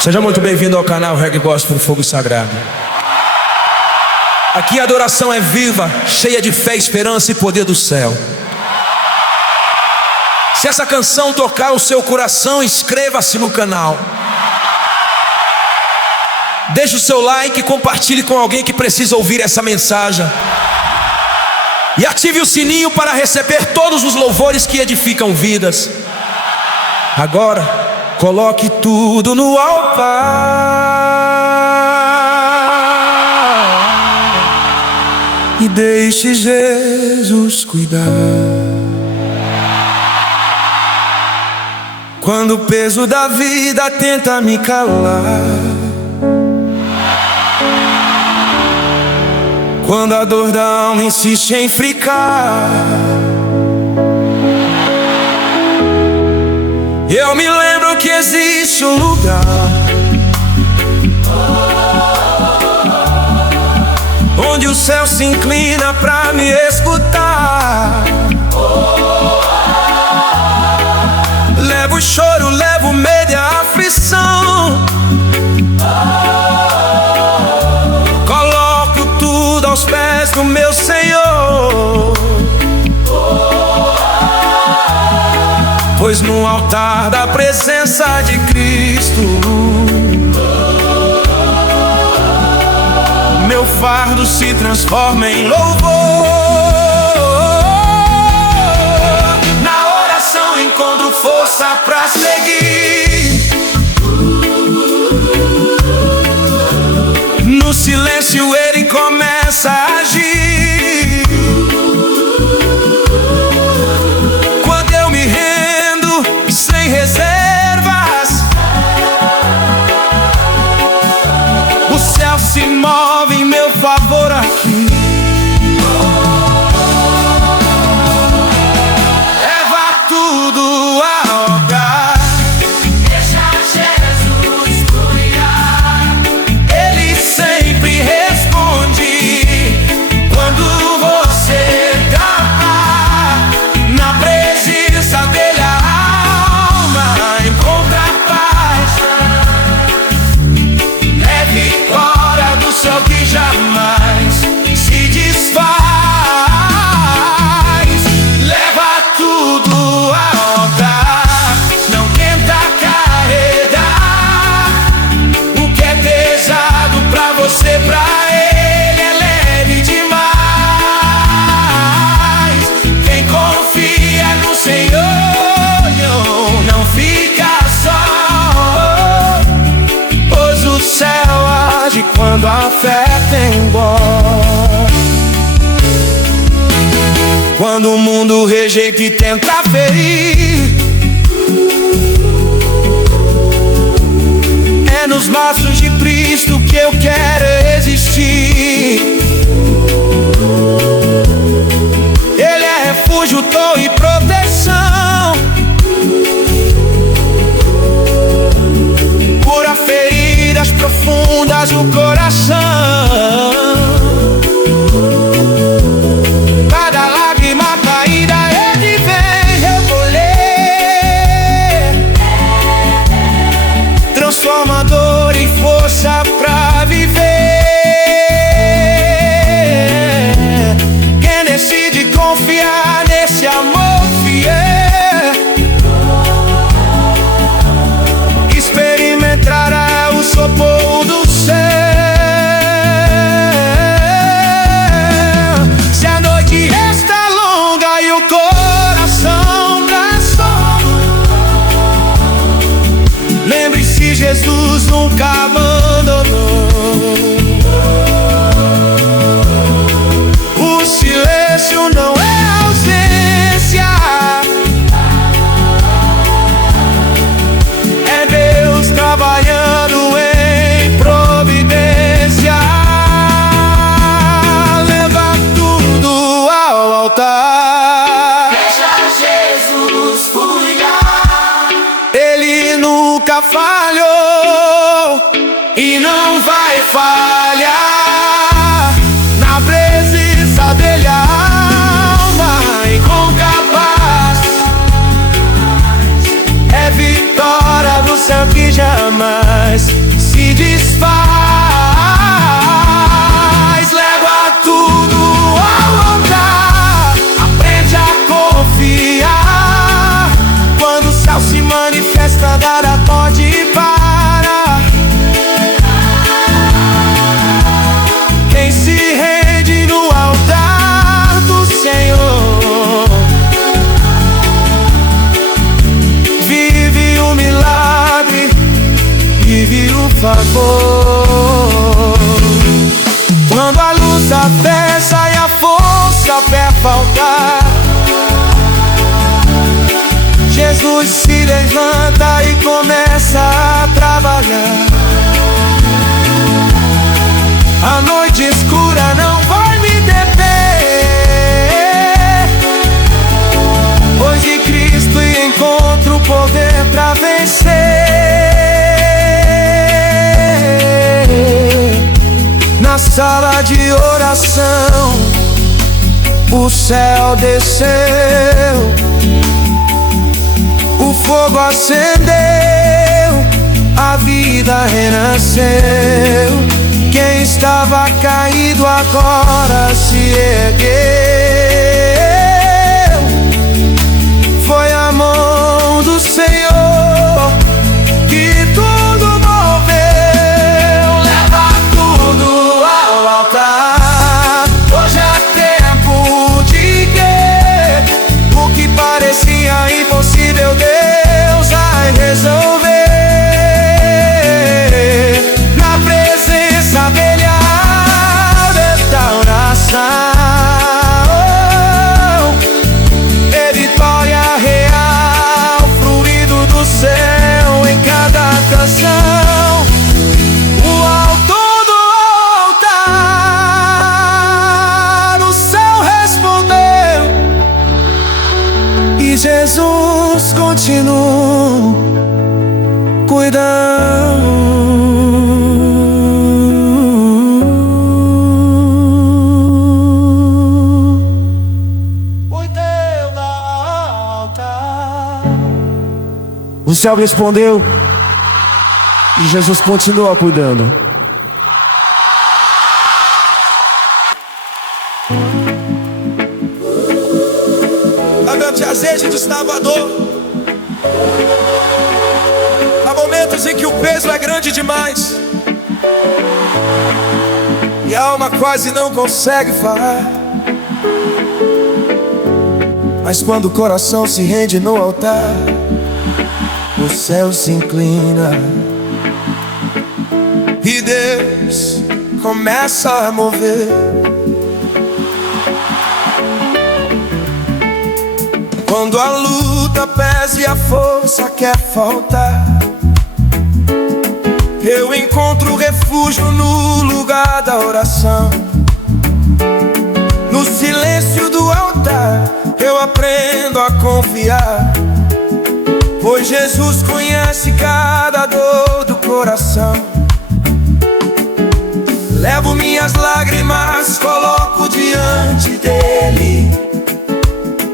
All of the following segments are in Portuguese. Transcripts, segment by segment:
Seja muito bem-vindo ao canal Reggae Gospel do Fogo Sagrado. Aqui a adoração é viva, cheia de fé, esperança e poder do céu. Se essa canção tocar o seu coração, inscreva-se no canal. Deixe o seu like e compartilhe com alguém que precisa ouvir essa mensagem. E ative o sininho para receber todos os louvores que edificam vidas. Agora, coloque tudo no altar e deixe Jesus cuidar. Quando o peso da vida tenta me calar, quando a dor da alma insiste em ficar, eu me lembro que existe um lugar onde o céu se inclina pra me escutar. Levo o choro, levo o medo e a aflição, coloco tudo aos pés do meu Senhor, pois no altar da presença de Cristo meu fardo se transforma em louvor. Na oração encontro força pra seguir, no silêncio Ele começa a agir. Quando eu me rendo sem reservas, o céu se move em meu favor aqui. Leva tudo a obra, deixa Jesus cuidar. Ele sempre responde quando você tá na presença dele. A alma encontra paz, é vitória do céu que jamais se desfaz. Leva tudo a altar, não tenta carregar o que é pesado pra você, pra Ele é leve demais. Quem confia no Senhor não fica só, pois o céu age quando a fé tem embora. Quando o mundo rejeita e tenta ferir, é nos braços de Cristo que eu quero existir. Ele é refúgio, torre e proteção, cura feridas profundas do coração. Cada lágrima caída Ele vem recolher, transforma dor em força pra viver. Quem decide confiar nesse amor fiel experimentará o sopro do céu. Se a noite está longa e o coração traçou, lembre-se, Jesus nunca abandonou. O silêncio não é ausência, é Deus trabalhando em providência. Leva tudo ao altar, deixa Jesus cuidar. Ele nunca falhou e não vai falhar. Na presença dele a alma encontra paz, é vitória do céu que jamais favor. Quando a luz da fé sai, a força pé faltar, Jesus se levanta e começa a trabalhar. A noite escura não vai me deter, pois de Cristo encontro o poder pra vencer. Na sala de oração o céu desceu, o fogo acendeu, a vida renasceu. Quem estava caído agora se ergueu. Foi a mão do Senhor que tudo moveu. Leva tudo ao altar. Hoje é tempo de que o que parecia impossível Deus vai resolver. Na presença dele a restauração é vitória real, fluindo do céu em cada canção. O alto do altar, o céu respondeu e Jesus continua cuidando. O céu respondeu e Jesus continua cuidando. Lavante azeite de Salvador. Há momentos em que o peso é grande demais e a alma quase não consegue falar. Mas quando o coração se rende no altar, o céu se inclina e Deus começa a mover. Quando a luta pesa e a força quer faltar, eu encontro refúgio no lugar da oração. No silêncio do altar eu aprendo a confiar, pois Jesus conhece cada dor do coração. Levo minhas lágrimas, coloco diante dele.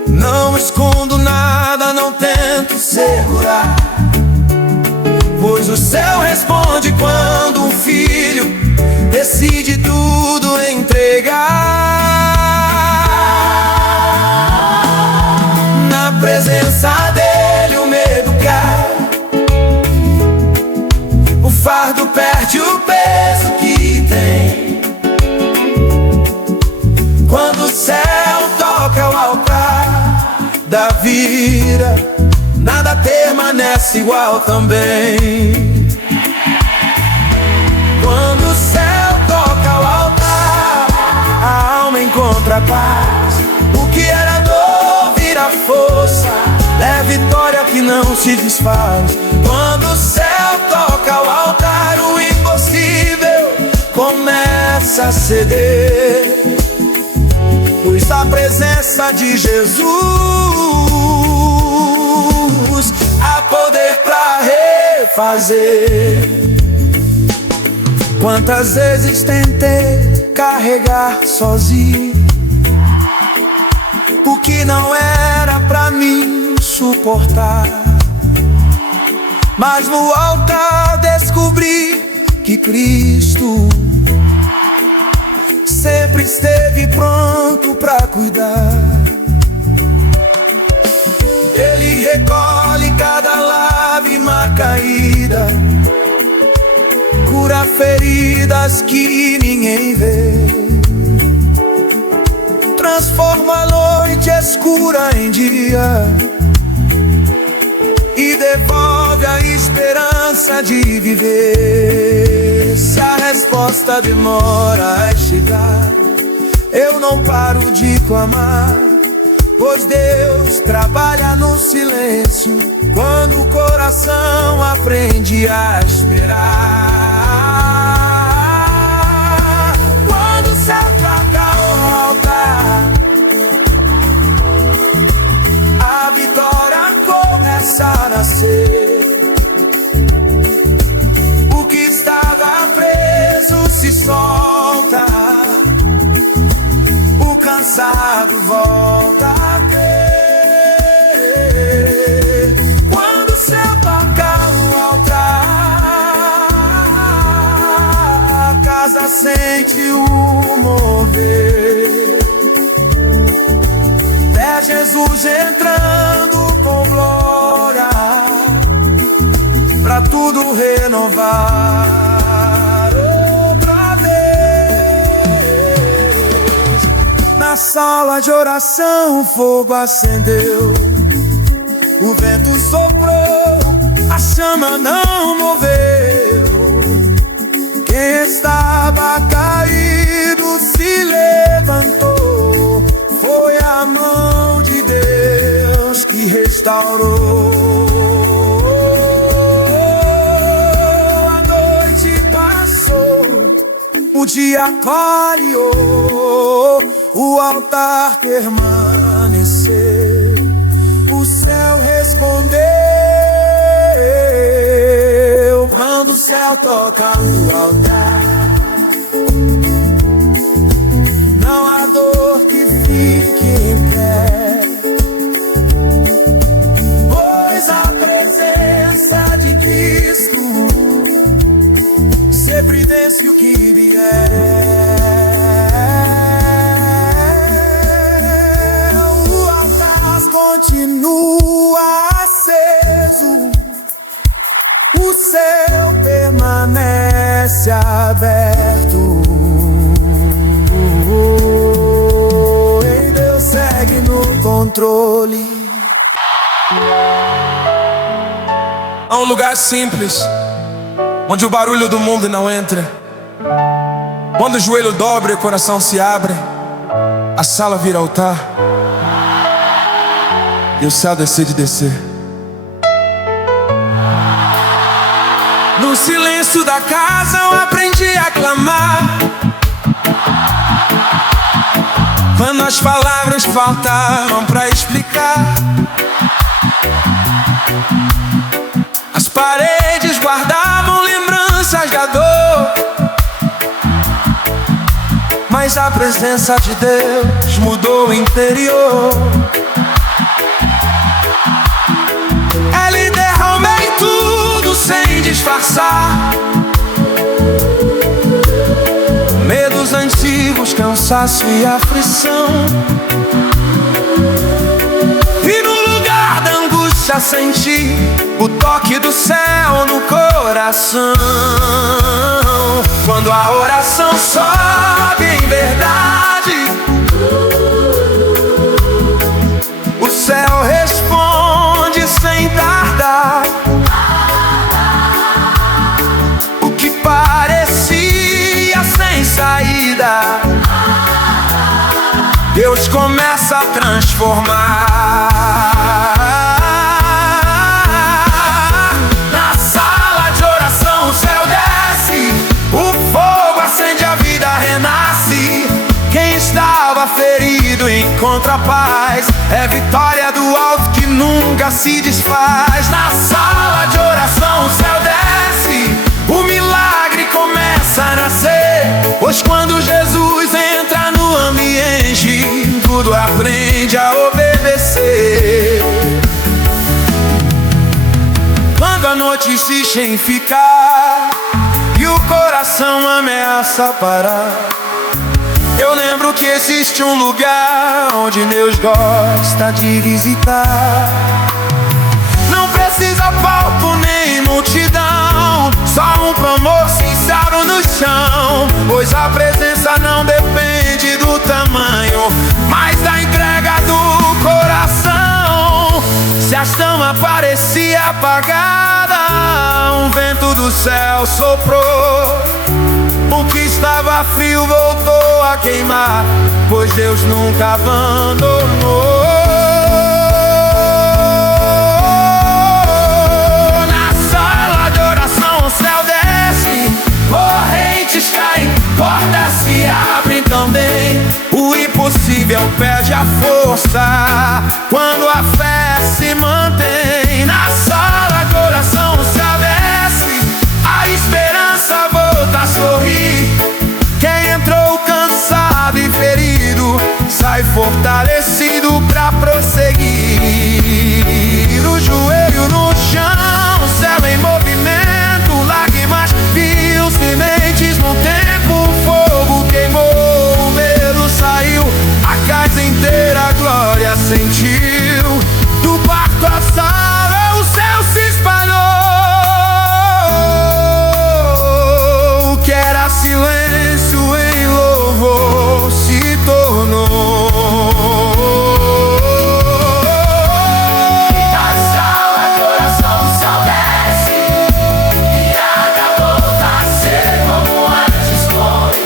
Não escondo nada, não tento segurar, pois o céu responde quando um filho decide tudo entregar. Na presença dele o medo cai, o fardo perde o peso que tem. Quando o céu toca o altar da vida, nada permanece igual também. Quando o céu toca o altar, a alma encontra paz. O que era dor vira força, é vitória que não se desfaz. Quando o céu toca o altar, o impossível começa a ceder, pois a presença de Jesus há poder pra refazer. Quantas vezes tentei carregar sozinho o que não era pra mim suportar, mas no altar descobri que Cristo sempre esteve pronto pra cuidar. Ele recolhe cada lágrima caída, cura feridas que ninguém vê, transforma a noite escura em dia e devolve a esperança de viver. Se a resposta demora a chegar, eu não paro de clamar, pois Deus trabalha no silêncio, quando o coração aprende a esperar. Quando o céu toca o altar, a vitória começa a nascer. O que estava preso se solta, o cansado volta a crer. Quando o céu toca o altar, a casa sente o mover. É Jesus entrando com glória, pra tudo renovar outra vez. Na sala de oração o fogo acendeu, o vento soprou, a chama não moveu. Quem estava caído se levantou, foi a mão de Deus que restaurou. O dia clareou, o altar permaneceu, o céu respondeu. Quando o céu toca no altar, não há dor que fique em pé, pois a presença de Cristo sempre vence o que vier. O altar continua aceso, o céu permanece aberto. E Deus segue no controle. Há um lugar simples, onde o barulho do mundo não entra. Quando o joelho dobra e o coração se abre, a sala vira altar e o céu decide descer. No silêncio da casa eu aprendi a clamar, quando as palavras faltavam pra explicar. As paredes guardavam lembranças da dor, mas a presença de Deus mudou o interior. Ele derramei tudo sem disfarçar, medos antigos, cansaço e aflição. E no lugar da angústia senti o toque do céu no coração. Quando a oração sobe em verdade, o céu responde sem tardar. O que parecia sem saída, Deus começa a transformar. Ferido encontra paz, é vitória do alto que nunca se desfaz. Na sala de oração o céu desce, o milagre começa a nascer, pois quando Jesus entra no ambiente, tudo aprende a obedecer. Quando a noite insiste em ficar e o coração ameaça parar, eu lembro que existe um lugar onde Deus gosta de visitar. Não precisa palco nem multidão, só um clamor sincero no chão, pois a presença não depende do tamanho, mas da entrega do coração. Se a chama parecia apagada, um vento do céu soprou estava frio voltou a queimar, pois Deus nunca abandonou. Na sala de oração o céu desce, correntes caem, portas se abrem também. O impossível perde a força quando a fé se mantém. Na sala de oração o céu desce, a esperança volta a sorrir. Quem entrou cansado e ferido sai fortalecido pra prosseguir. O joelho no chão, o céu em movimento, lágrimas, rios, sementes no tempo. O fogo queimou, o medo saiu, a casa inteira a glória sentiu. Do quarto à sala o céu se espalhou. O que era silêncio em louvor se tornou. Da sala de oração o céu desce, e a água volta a ser como antes foi.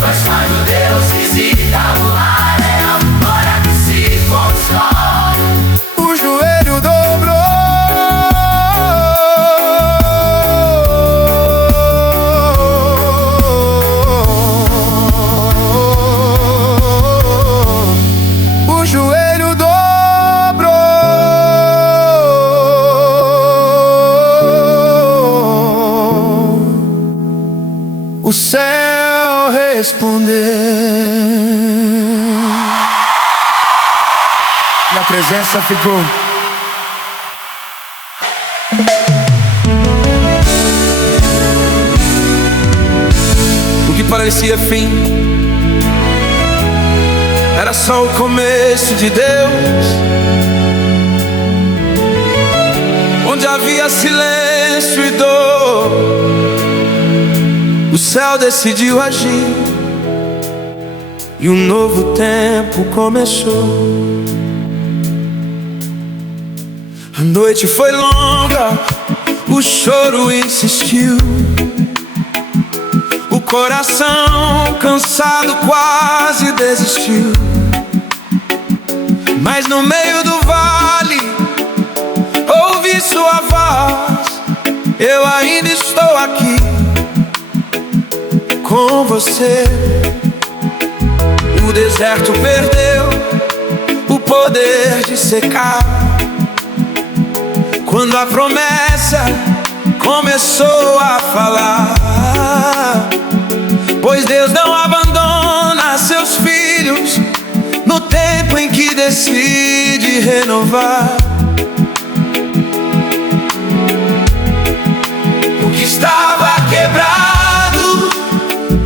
Mas quando Deus visita o lar, é a hora que se constrói. O joelho dobrou, o joelho dobrou. O céu respondeu. E a presença ficou. O que parecia fim era só o começo de Deus, onde havia silêncio e dor. O céu decidiu agir e um novo tempo começou. A noite foi longa, o choro insistiu. O coração cansado quase desistiu. Mas no meio do vale ouvi sua voz: eu ainda estou aqui com você. O deserto perdeu o poder de secar quando a promessa começou a falar. Pois Deus não abandona seus filhos no tempo em que decide renovar. O que estava quebrado,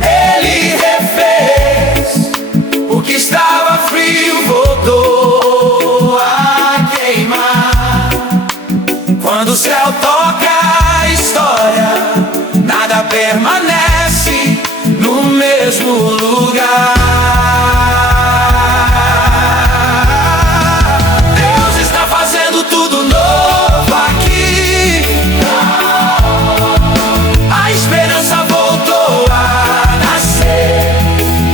Ele refez. O que estava frio voltou a queimar. Quando o céu toca a história, nada permanece no mesmo lugar. Deus está fazendo tudo novo aqui. A esperança voltou a nascer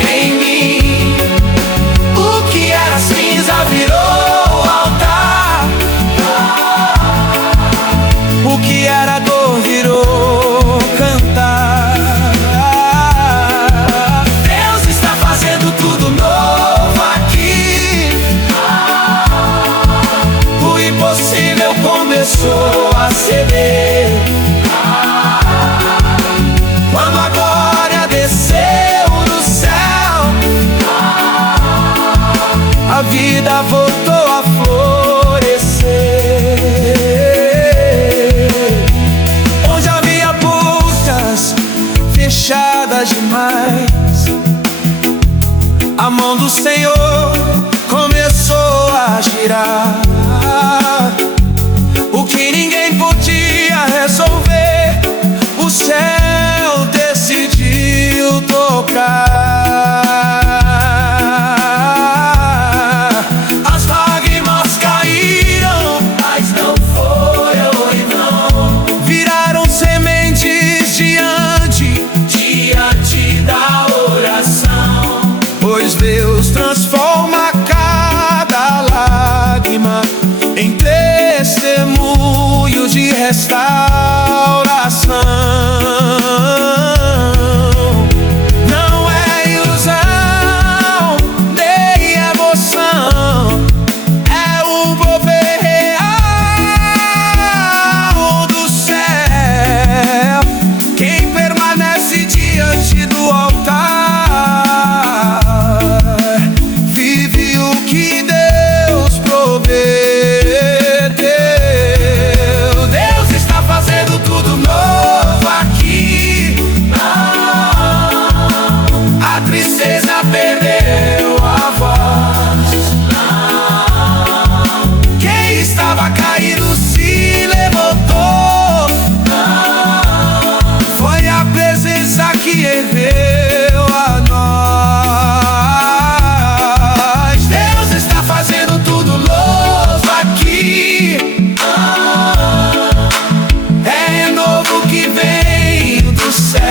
em mim. O que era cinza virou altar. O que era dor virou cantar. Deus está fazendo tudo novo aqui. O impossível começou a ceder. Quando a glória desceu do céu, a vida voltou a florescer. Onde havia portas fechadas demais, a mão do Senhor começou a girar. O que ninguém podia resolver, o céu decidiu tocar. As lágrimas caíram, mas não foram em vão. Viraram sementes diante permanece diante do altar, vive o que Deus prometeu. Deus está fazendo tudo novo aqui. A tristeza perdeu a voz. Quem estava caído se levantou. Foi a presença que ergueu a nós. Deus está fazendo tudo novo aqui. É novo que vem do céu.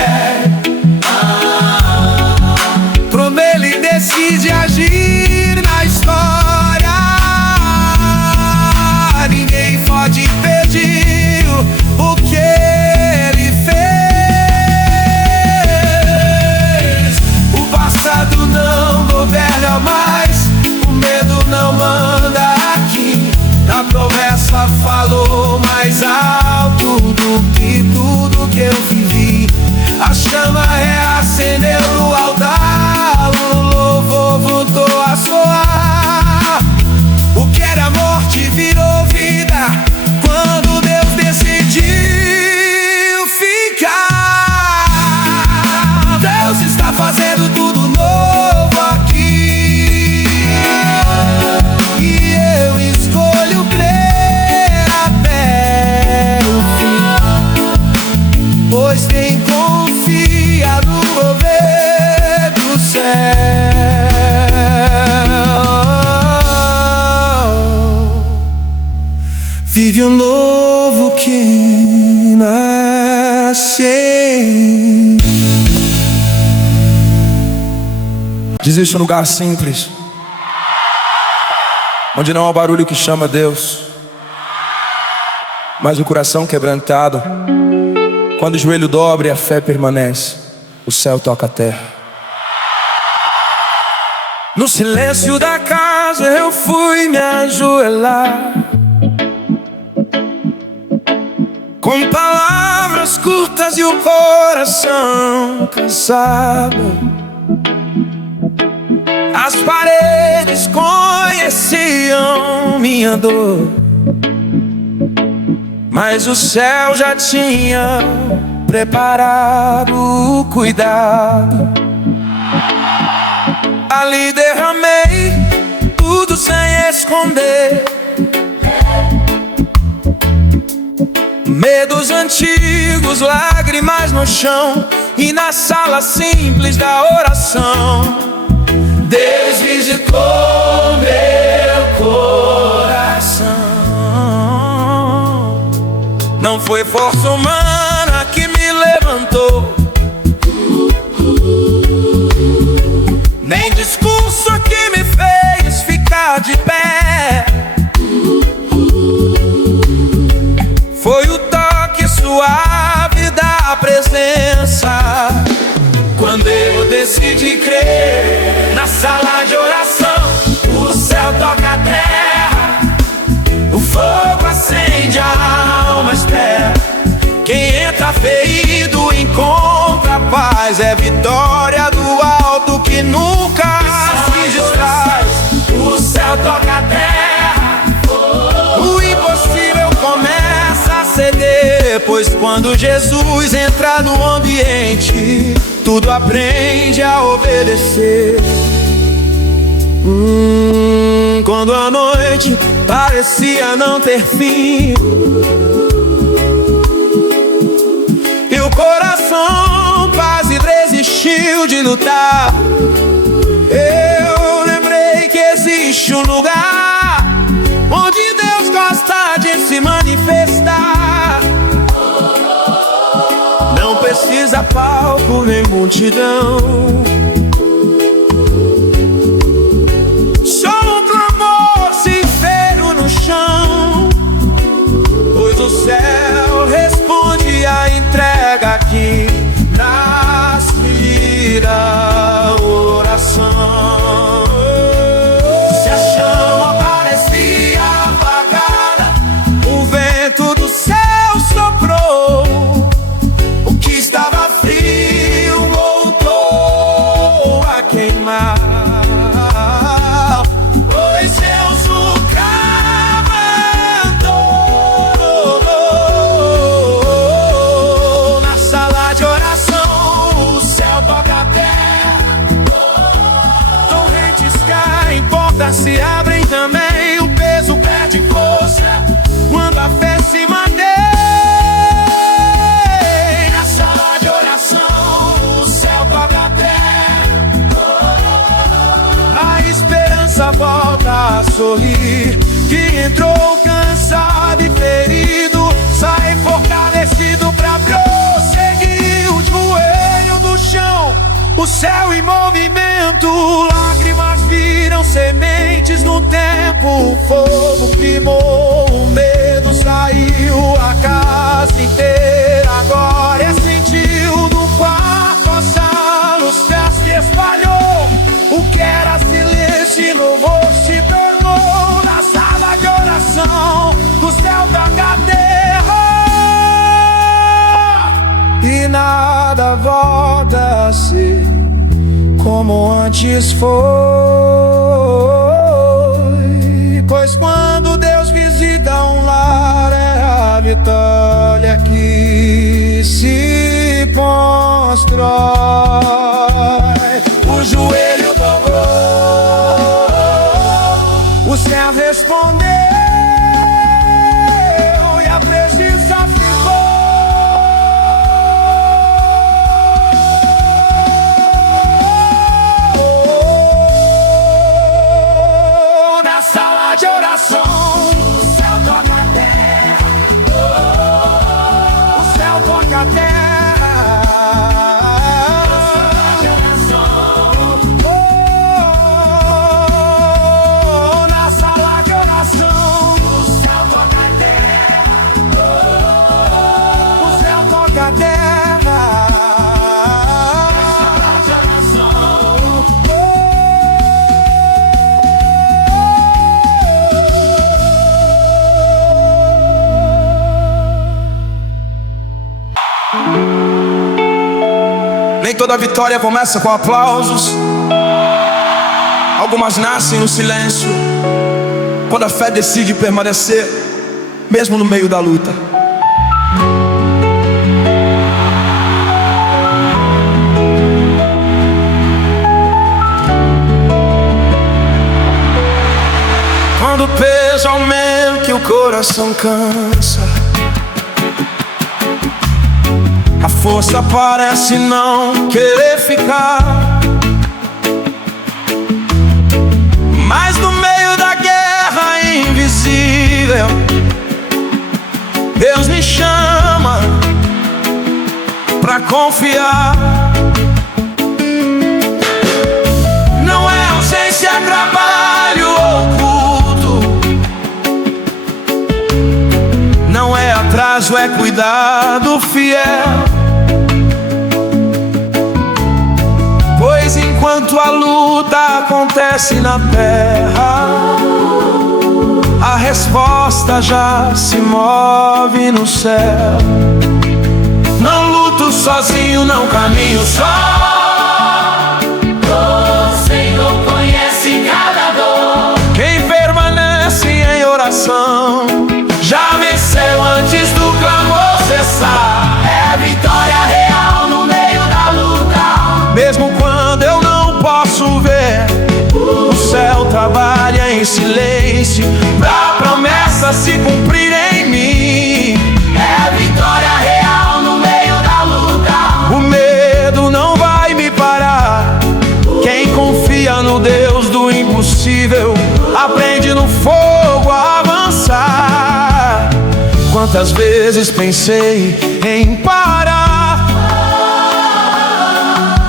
Ele decide agir na história. Ninguém pode impedir o que Ele fez. O passado não governa mais, o medo não manda aqui. A promessa falou mais alto do que tudo que eu vivi. A chama reacendeu no altar, o louvor voltou a soar. O que era morte virou vida quando Deus decidiu ficar. Deus está fazendo tudo novo aqui, e eu escolho crer até o fim, pois quem confia no mover do céu vive um novo que nasce. Existe um lugar simples, onde não há barulho que chama Deus, mas o coração quebrantado. Quando o joelho dobra e a fé permanece, o céu toca a terra. No silêncio da casa eu fui me ajoelhar, com palavras curtas e o coração cansado. As paredes conheciam minha dor, mas o céu já tinha preparado o cuidado. Ali derramei tudo sem esconder, medos antigos, lágrimas no chão, e na sala simples da oração Deus visitou meu coração. Não foi força humana que me levantou, nem discurso que me fez ficar de pé. Foi o toque suave da presença. Quando eu decidi crer, na sala de oração, o céu toca a terra, o fogo acende, a alma espera. Quem entra ferido encontra paz, é vitória do alto que nunca se distrai. O céu toca a terra, o impossível começa a ceder, pois quando Jesus entra no ambiente, tudo aprende a obedecer. Quando a noite parecia não ter fim e o coração quase desistiu de lutar, eu lembrei que existe um lugar onde Deus gosta de se manifestar. Não precisa palco nem multidão, só um clamor sincero no chão, pois o céu responde a entrega aqui na oração. Se a chama parecia apagada, o vento do céu soprou. O que estava frio sorrir, que entrou cansado e ferido, sai fortalecido pra prosseguir. O joelho no chão, o céu em movimento, lágrimas viram sementes no tempo. O fogo queimou, o medo saiu, a casa inteira agora sentiu. No quarto a sala, o céu se espalhou, o que era silêncio e louvor se tornou. Na sala de oração, o céu toca a terra e nada volta a ser como antes foi. Pois quando Deus visita um lar, é a vitória que se constrói. O joelho dobrou, o céu respondeu e a presença ficou. Na sala de oração, o céu toca a terra, o céu toca a terra. Nem toda vitória começa com aplausos. Algumas nascem no silêncio, quando a fé decide permanecer, mesmo no meio da luta. Quando o peso aumenta e o coração cansa, a força parece não querer ficar. Mas no meio da guerra invisível, Deus me chama pra confiar. Não é ausência, trabalho oculto, não é atraso, é cuidado fiel. Pois enquanto a luta acontece na terra, a resposta já se move no céu. Não luto sozinho, não caminho só. O Senhor conhece cada dor. Quem permanece em oração já venceu antes do clamor cessar. É vitória real no meio da luta. Mesmo quando eu não posso ver, o céu trabalha em silêncio pra promessa se cumprir em mim. É vitória real no meio da luta. O medo não vai me parar. Quem confia no Deus do impossível aprende no fogo a avançar. Quantas vezes pensei em parar,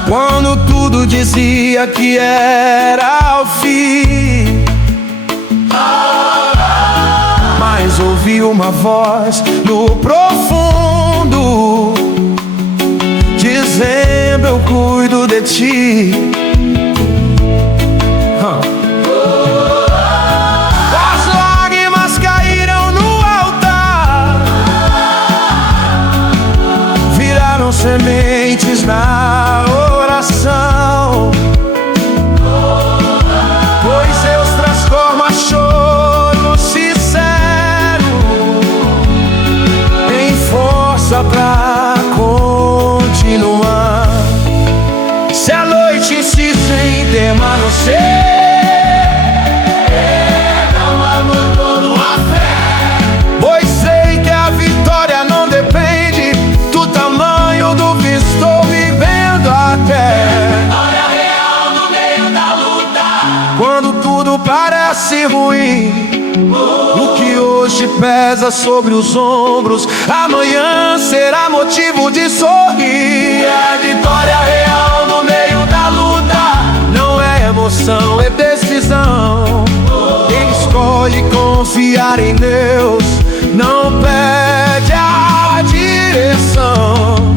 quando tudo dizia que era o fim, mas ouvi uma voz no profundo dizendo: eu cuido de ti. As lágrimas caíram no altar, viraram sementes na oração. Pois Deus transforma choro sincero em força pra continuar. Se a noite insiste em permanecer, Não abandono a fé. pois sei que a vitória não depende do tamanho do que estou vivendo até. Vitória real no meio da luta. Quando tudo parece ruim, pesa sobre os ombros, amanhã será motivo de sorrir. É a vitória real no meio da luta, não é emoção, é decisão. Quem escolhe confiar em Deus não perde a direção.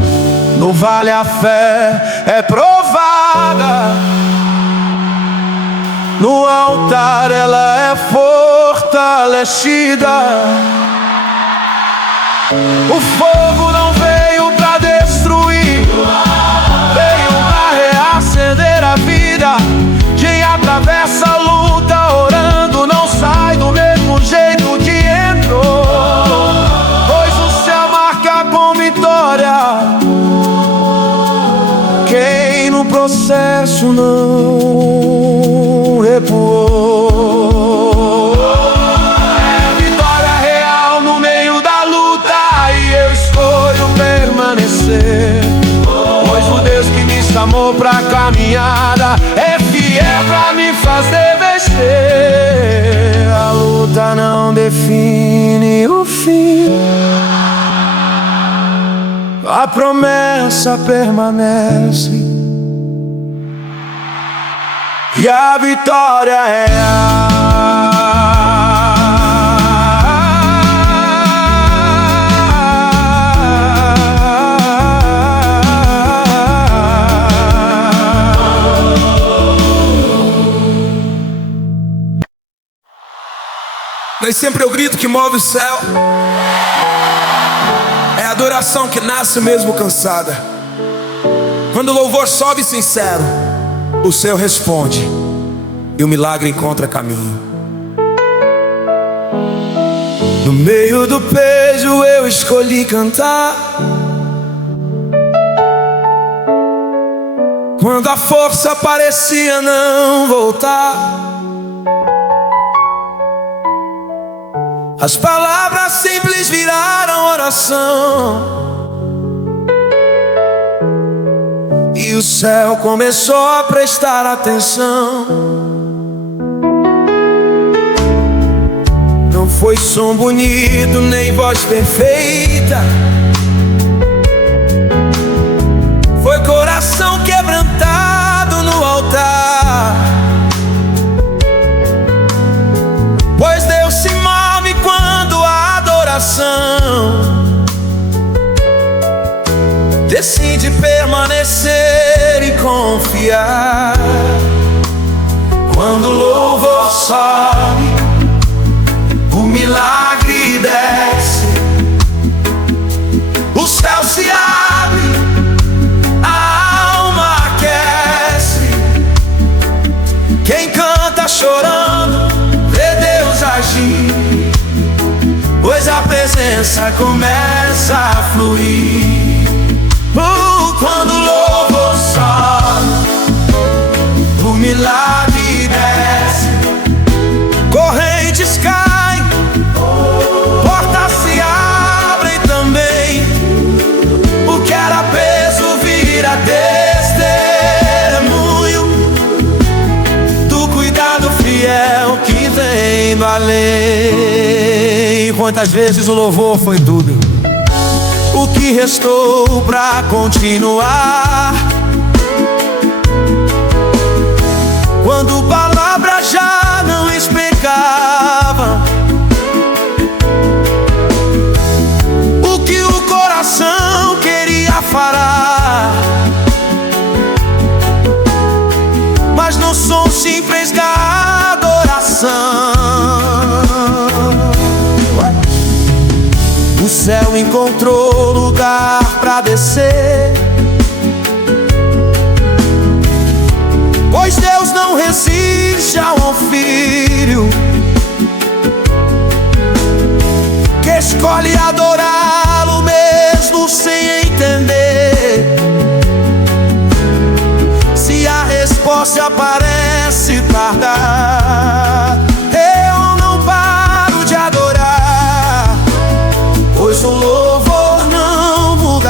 No vale a fé é provada, no altar ela é fortalecida. O fogo não veio pra destruir, veio pra reacender a vida. Quem atravessa a luta orando não sai do mesmo jeito que entrou, pois o céu marca com vitória quem no processo não recuou. É vitória real no meio da luta e eu escolho permanecer, pois o Deus que me chamou pra caminhada é fiel pra me fazer vencer. A luta não define o fim, a promessa permanece e a vitória é Nem sempre é o grito que move o céu, é a adoração que nasce mesmo cansada. Quando o louvor sobe sincero, o céu responde e o milagre encontra caminho. No meio do peso eu escolhi cantar, quando a força parecia não voltar. As palavras simples viraram oração e o céu começou a prestar atenção. Não foi som bonito, nem voz perfeita, foi coração quebrantado no altar. Pois Deus se move quando a adoração decide permanecer e confiar. Quando o louvor sobe, o milagre desce, o céu se abre, a alma aquece. Quem canta chorando vê Deus agir, pois a presença começa a fluir. Quando o louvor sobe, o milagre desce, correntes caem, portas se abrem também. O que era peso vira testemunho do cuidado fiel que vem do além. Quantas vezes o louvor foi tudo, o que restou pra continuar? Quando palavras já não explicavam o que o coração queria falar, mas no som simples da adoração o céu encontrou lugar pra descer. Pois Deus não resiste a um filho que escolhe adorá-lo mesmo sem entender. Se a resposta parece tardar, eu não paro de adorar, pois o louvor não muda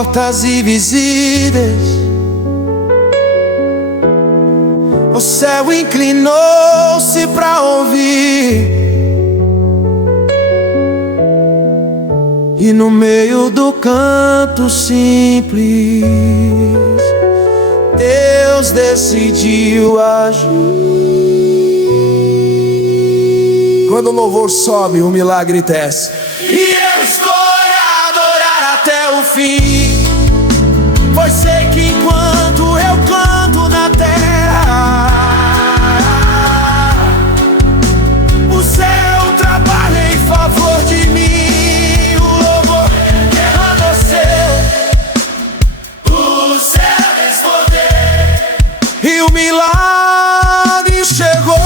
portas invisíveis, o céu inclinou-se para ouvir, e no meio do canto simples, Deus decidiu agir. Quando o louvor sobe, o milagre desce. E eu escolho adorar até o fim, pois sei que enquanto eu canto na terra, o céu trabalha em favor de mim. O louvor derramou o céu respondeu, e o milagre chegou.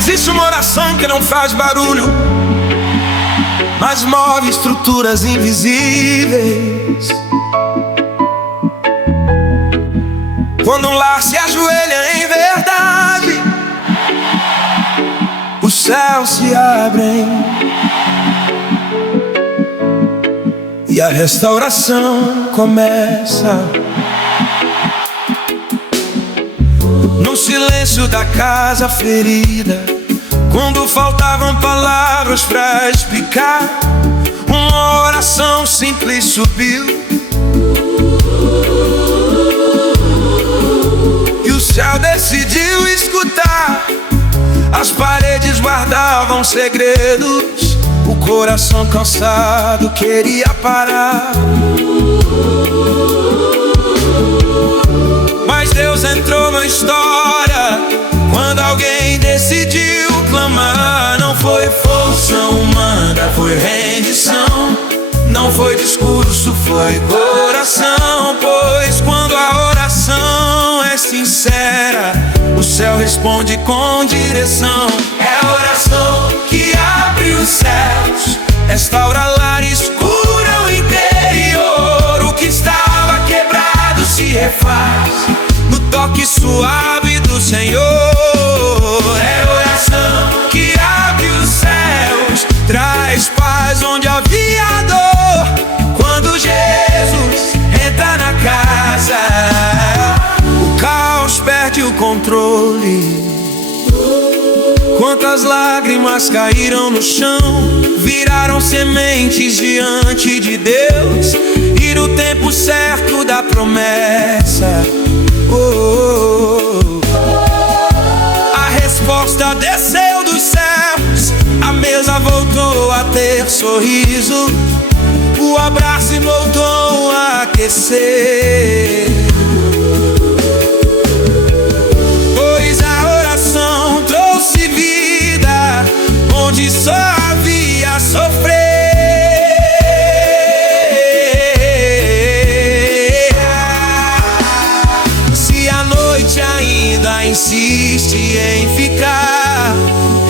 Existe uma oração que não faz barulho, mas move estruturas invisíveis. Quando um lar se ajoelha em verdade, os céus se abrem e a restauração começa. No silêncio da casa ferida, quando faltavam palavras pra explicar, uma oração simples subiu, e o céu decidiu escutar. As paredes guardavam segredos, o coração cansado queria parar. Mas Deus entrou na história quando alguém decidiu clamar. Não foi força humana, foi rendição. Não foi discurso, foi coração. Pois quando a oração é sincera, o céu responde com direção. É a oração que abre os céus, restaura lares, cura o interior. O que estava quebrado se refaz no toque suave do Senhor. É a oração que abre os céus, traz paz onde havia dor. Quando Jesus entra na casa, o caos perde o controle. Quantas lágrimas caíram no chão, viraram sementes diante de Deus, e no tempo certo da promessa, a resposta desceu dos céus, a mesa voltou a ter sorriso, o abraço voltou a aquecer. Pois a oração trouxe vida onde só havia sofrer. Se a noite ainda insiste em ficar,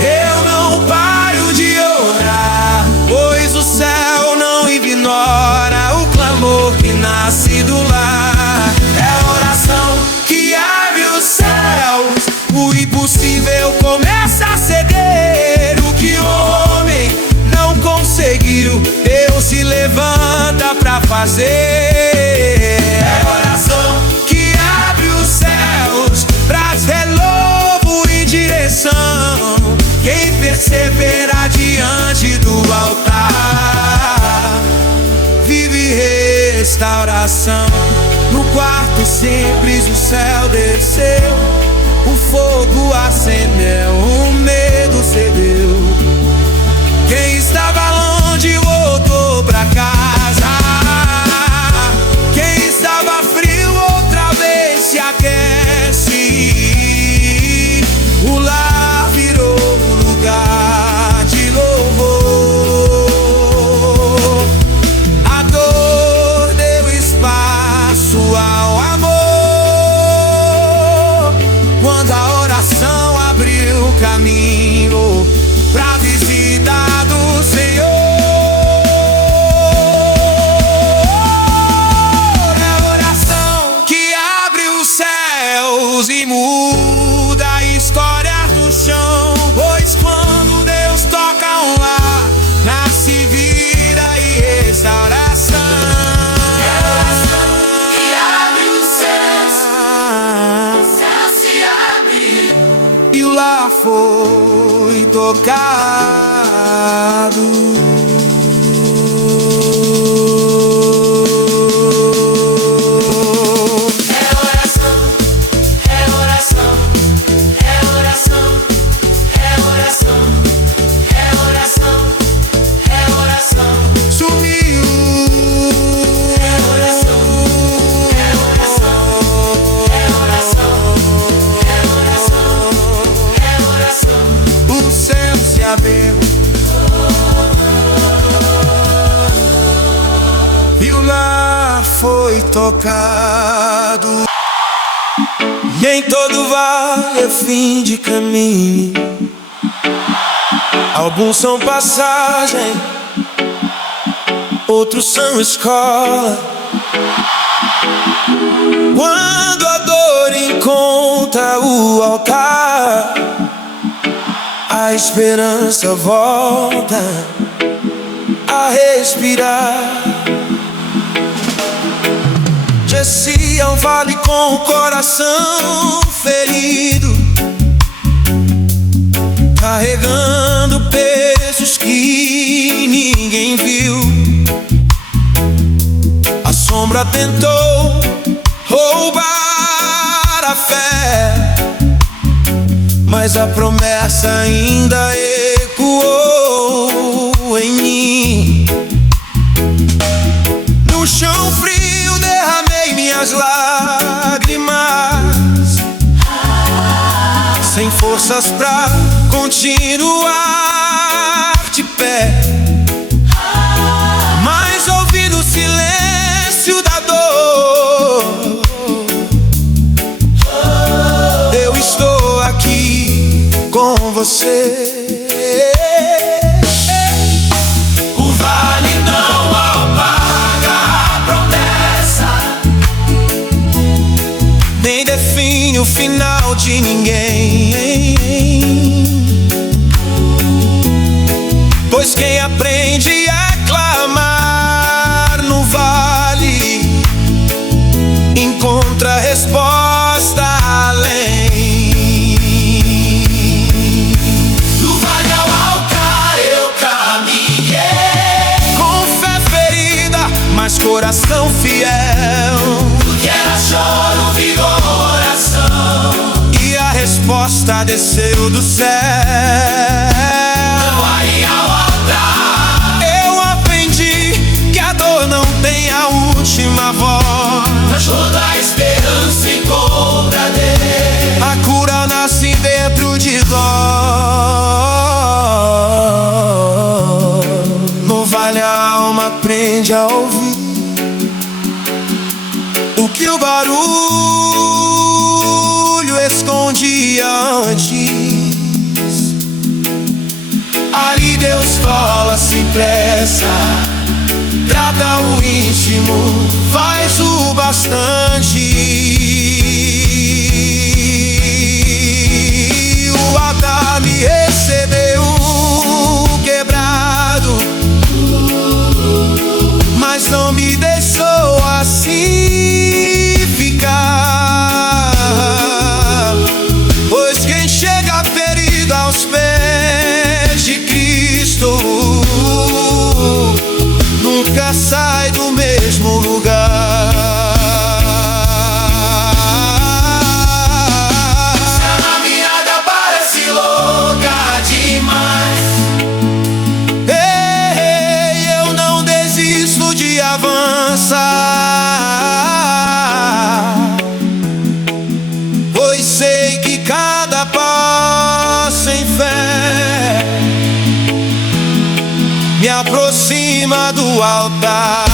eu não paro de orar, pois o céu não ignora o clamor que nasce do lar. É a oração que abre os céus, o impossível começa a ceder. O que o homem não conseguiu, Deus se levanta pra fazer. É a oração que abre os céus, traz renovo e direção. Quem perseverar diante do altar vive restauração. No quarto simples o céu desceu, o fogo acendeu, o medo cedeu. Quem estava longe voltou pra casa, quem estava frio outra vez se aquece. O lar virou lugar de louvor, a dor deu espaço ao amor. Quando a oração abriu caminho pra visita do Senhor. luar foi tocado. E o lar foi tocado. E em todo vale é fim de caminho. Alguns são passagem, outros são escola. Quando a dor encontra o altar, a esperança volta a respirar. Desci ao vale com o coração ferido, carregando pesos que ninguém viu. A sombra tentou roubar a fé, mas a promessa ainda ecoou em mim. No chão frio derramei minhas lágrimas, sem forças pra continuar de pé. Mas ouvi no silêncio da dor, eu estou aqui com você. O vale não apaga a promessa, nem define o final de ninguém. Pois quem aprende a clamar no vale encontra a resposta além. do vale ao altar eu caminhei, Com fé ferida, mas coração fiel. do que era choro virou oração. E a resposta desceu do céu. Vale ao altar, Eu aprendi que a dor não tem a última voz. mas toda a esperança encontra Deus. A cura nasce dentro de nós. No vale a alma aprende a ouvir o que o barulho escondia antes. Ali Deus fala sem pressa, trata o íntimo, faz o bastante. O altar me recebeu quebrado, mas não me deixou assim ficar. Pois quem chega ferido aos pés de Cristo nunca sai do mesmo lugar. Se a caminhada parece louca demais, Ei, eu não desisto de avançar, pois sei que cada passo em fé me aproxima do altar.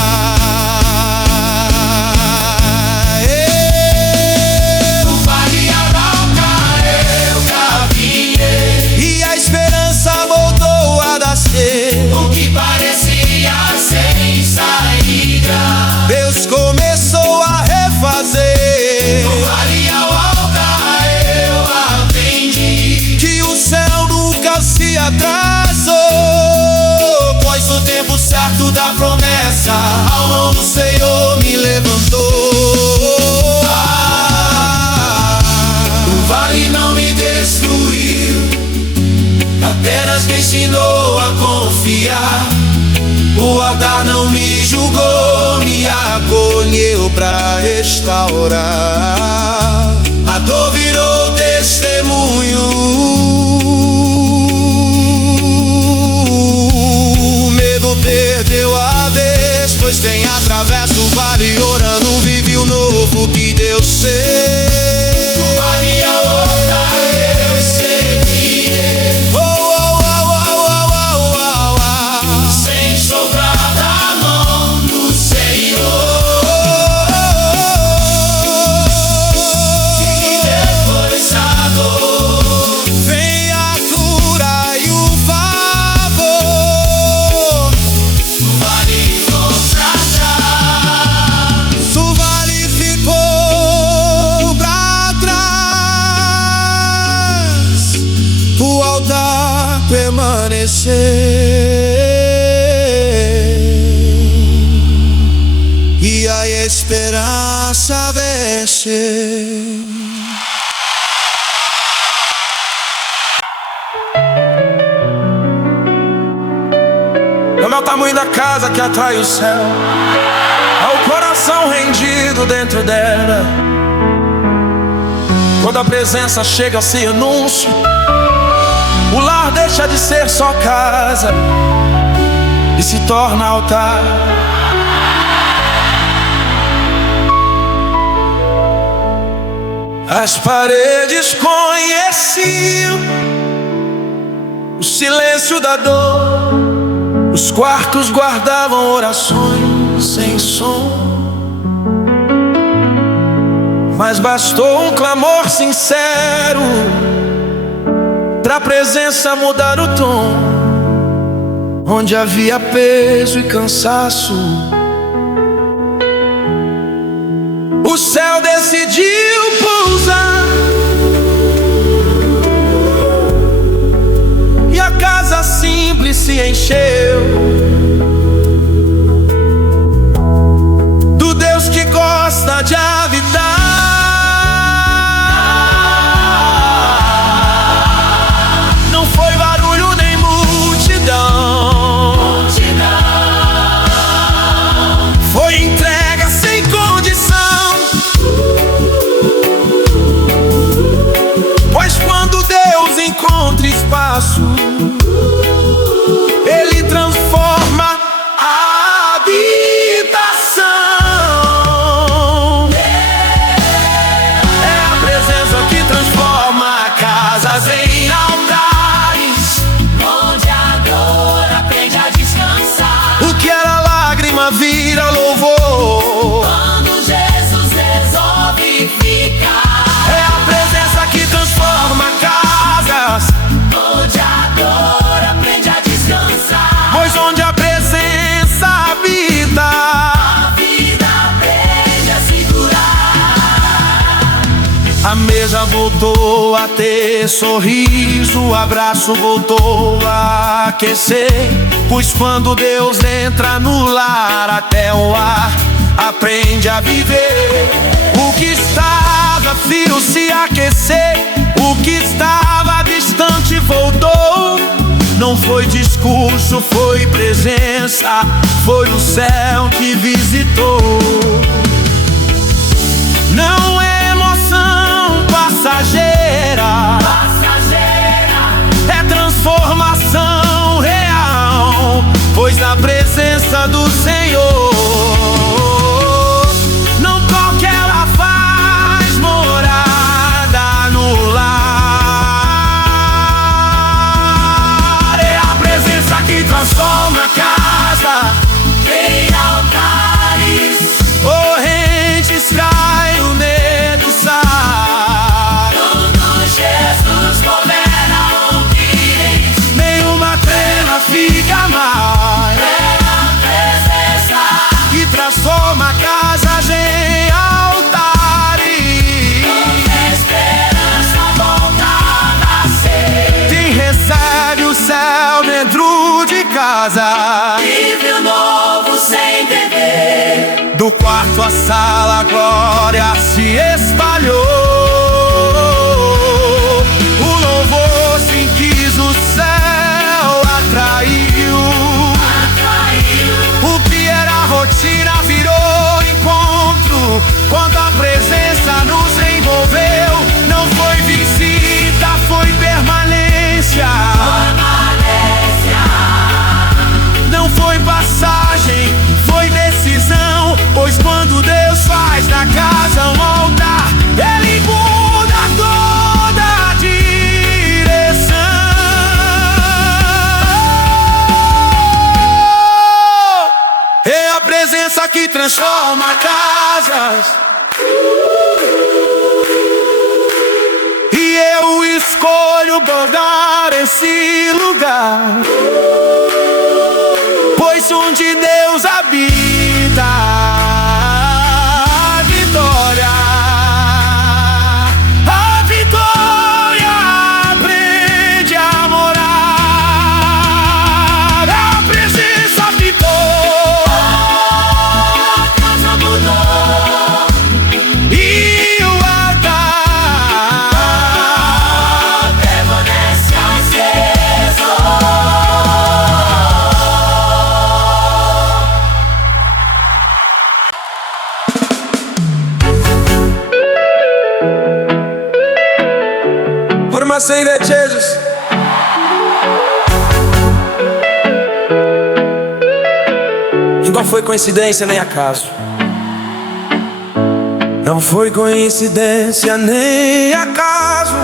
do vale ao altar eu caminhei, E a esperança voltou a nascer. o que parecia sem saída. Deus começou a refazer. Do vale ao altar eu aprendi Que o céu nunca se atrasou, pois o tempo certo da promessa ao mão do Senhor me levantou. o vale não me destruiu, pra restaurar. A dor virou testemunho, o medo perdeu a vez, pois quem atravessa o vale orando vive o novo que Deus fez. Permanecer e a esperança vencer. Não é o tamanho da casa que atrai o céu, é o coração rendido dentro dela. Quando a presença chega sem anúncio, o lar deixa de ser só casa e se torna altar. As paredes conheciam o silêncio da dor, os quartos guardavam orações sem som, mas bastou um clamor sincero pra presença mudar o tom. Onde havia peso e cansaço, o céu decidiu pousar, e a casa simples se encheu do Deus que gosta de habitar. Encontra espaço, Ele transforma a habitação. É a presença que transforma casas em altares, onde a dor aprende a descansar. o que era lágrima vira louvor. Quando Jesus resolve ficar, É a presença que transforma casas, onde a dor aprende a descansar. pois onde a presença habita, A vida aprende a segurar. a mesa voltou a ter sorriso, o abraço voltou a aquecer, pois quando Deus entra no lar, até o ar aprende a viver. O que estava frio se aquecer, o que estava distante voltou. Não foi discurso, foi presença, foi o céu que visitou. Não é emoção passageira, é transformação real, pois na presença do Senhor não qualquer ela faz morada no lar. É a presença que transforma a casa Em altares, correntes cai, o medo sai. quando Jesus governa o ambiente, Nenhuma treva fica mais, é a presença que transforma casas em altares. esperança volta a nascer. Quem recebe o céu dentro de casa, Vive o novo sem dever. do quarto à sala a glória se espalhou. O louvor sem quis o céu atraiu. O que era rotina virou encontro. quando a presença nos envolveu. Não foi visita, foi permanência. Não foi passagem, foi decisão. Pois quando Deus faz na casa um altar, Ele muda toda a direção. É a presença que transforma casas. E eu escolho guardar esse lugar, pois onde Deus habita, a vitória aprende a morar. A presença habitou, A casa mudou, e o altar permanece aceso. Por uma série de Jesus. Não foi coincidência nem acaso. Não foi coincidência nem acaso.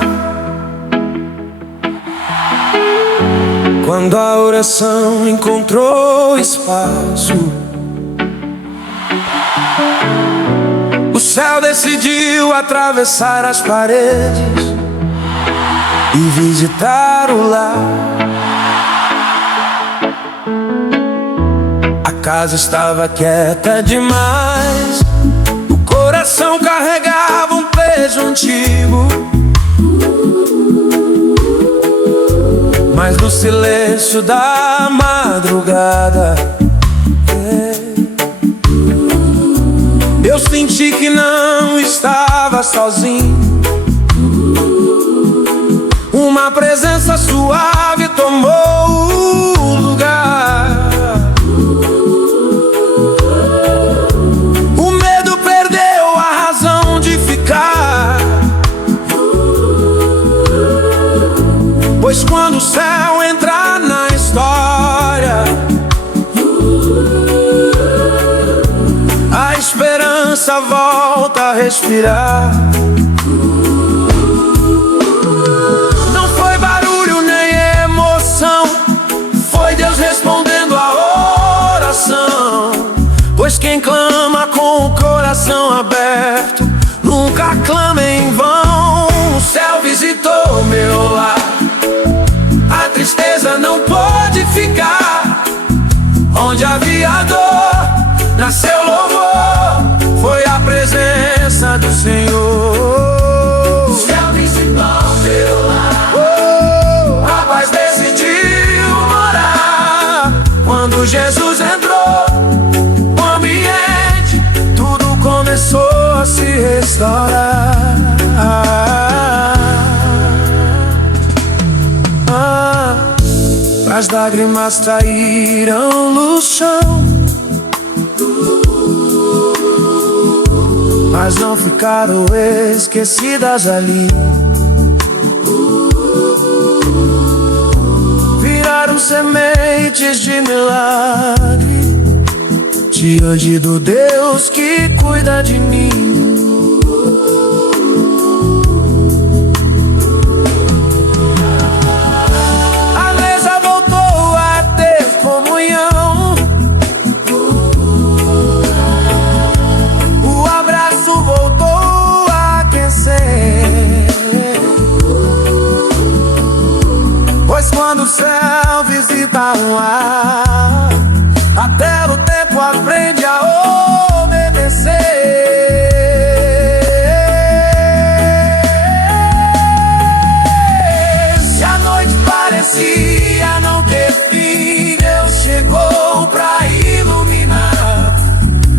Quando a oração encontrou espaço, o céu decidiu atravessar as paredes e visitar o lar. A casa estava quieta demais, o coração carregava um peso antigo. Mas no silêncio da madrugada, eu senti que não estava sozinho. Uma presença suave tomou o lugar. O medo perdeu a razão de ficar, pois quando o céu entrar na história, a esperança volta a respirar. Não foi barulho nem emoção, foi Deus respondendo a oração. Pois quem clama com o coração aberto nunca clama em vão. O céu visitou meu lar, a tristeza não pôde ficar. Onde havia dor, nasceu louvor, foi a presença do Senhor. O céu visitou meu lar, A paz decidiu morar. Quando Jesus entrou, o ambiente, tudo começou a se restaurar. As lágrimas caíram no chão, mas não ficaram esquecidas ali. Viraram sementes de milagre diante do Deus que cuida de mim. A mesa voltou a ter comunhão, o abraço voltou a aquecer. Pois quando o céu visita um lar, até o tempo aprende a obedecer. Se a noite parecia não ter fim, Deus chegou pra iluminar.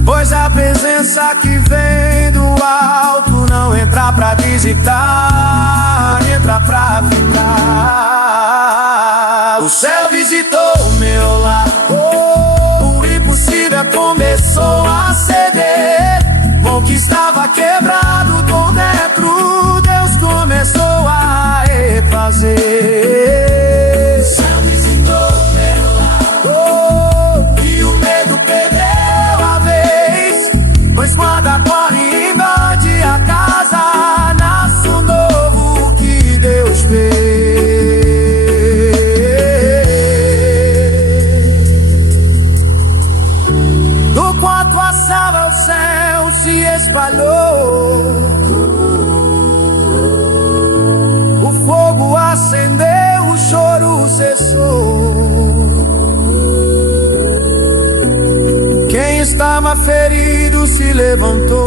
Pois a presença que vem do alto não entra pra visitar, entra pra ficar. O céu visitou meu lar, o impossível começou a ceder. Conquistar nascer. O céu visitou meu lar, E o medo perdeu a vez, pois quando a glória invade a casa, nasce o novo que Deus fez. Do quanto a sal ao céu se espalhou, o fogo acendeu, o choro cessou. Quem estava ferido se levantou.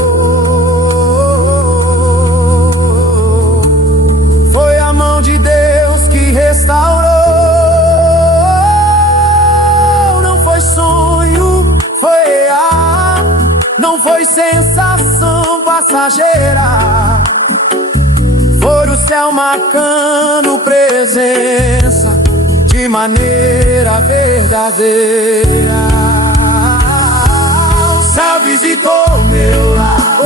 Foi a mão de Deus que restaurou. Não foi sonho, foi real. Não foi sensação passageira. Foi o céu marcando presença de maneira verdadeira. O céu visitou meu lar,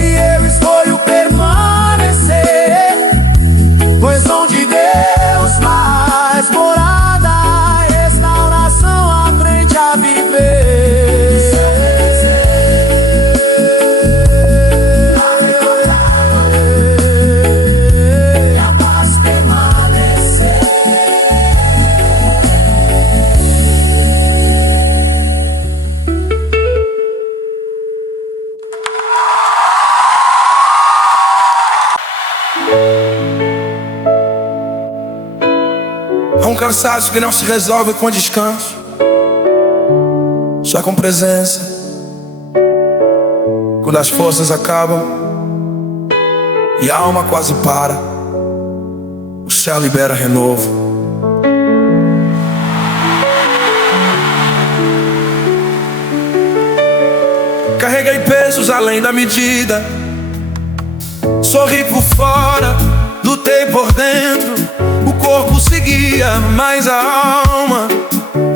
e eu escolho permanecer, pois onde Deus faz morada, restauração aprende a viver. e a paz permanecer. Há um cansaço que não se resolve com descanso, só com presença. Quando as forças acabam e a alma quase para, o céu libera renovo. Carreguei pesos além da medida, sorri por fora, lutei por dentro. O corpo seguia, mas a alma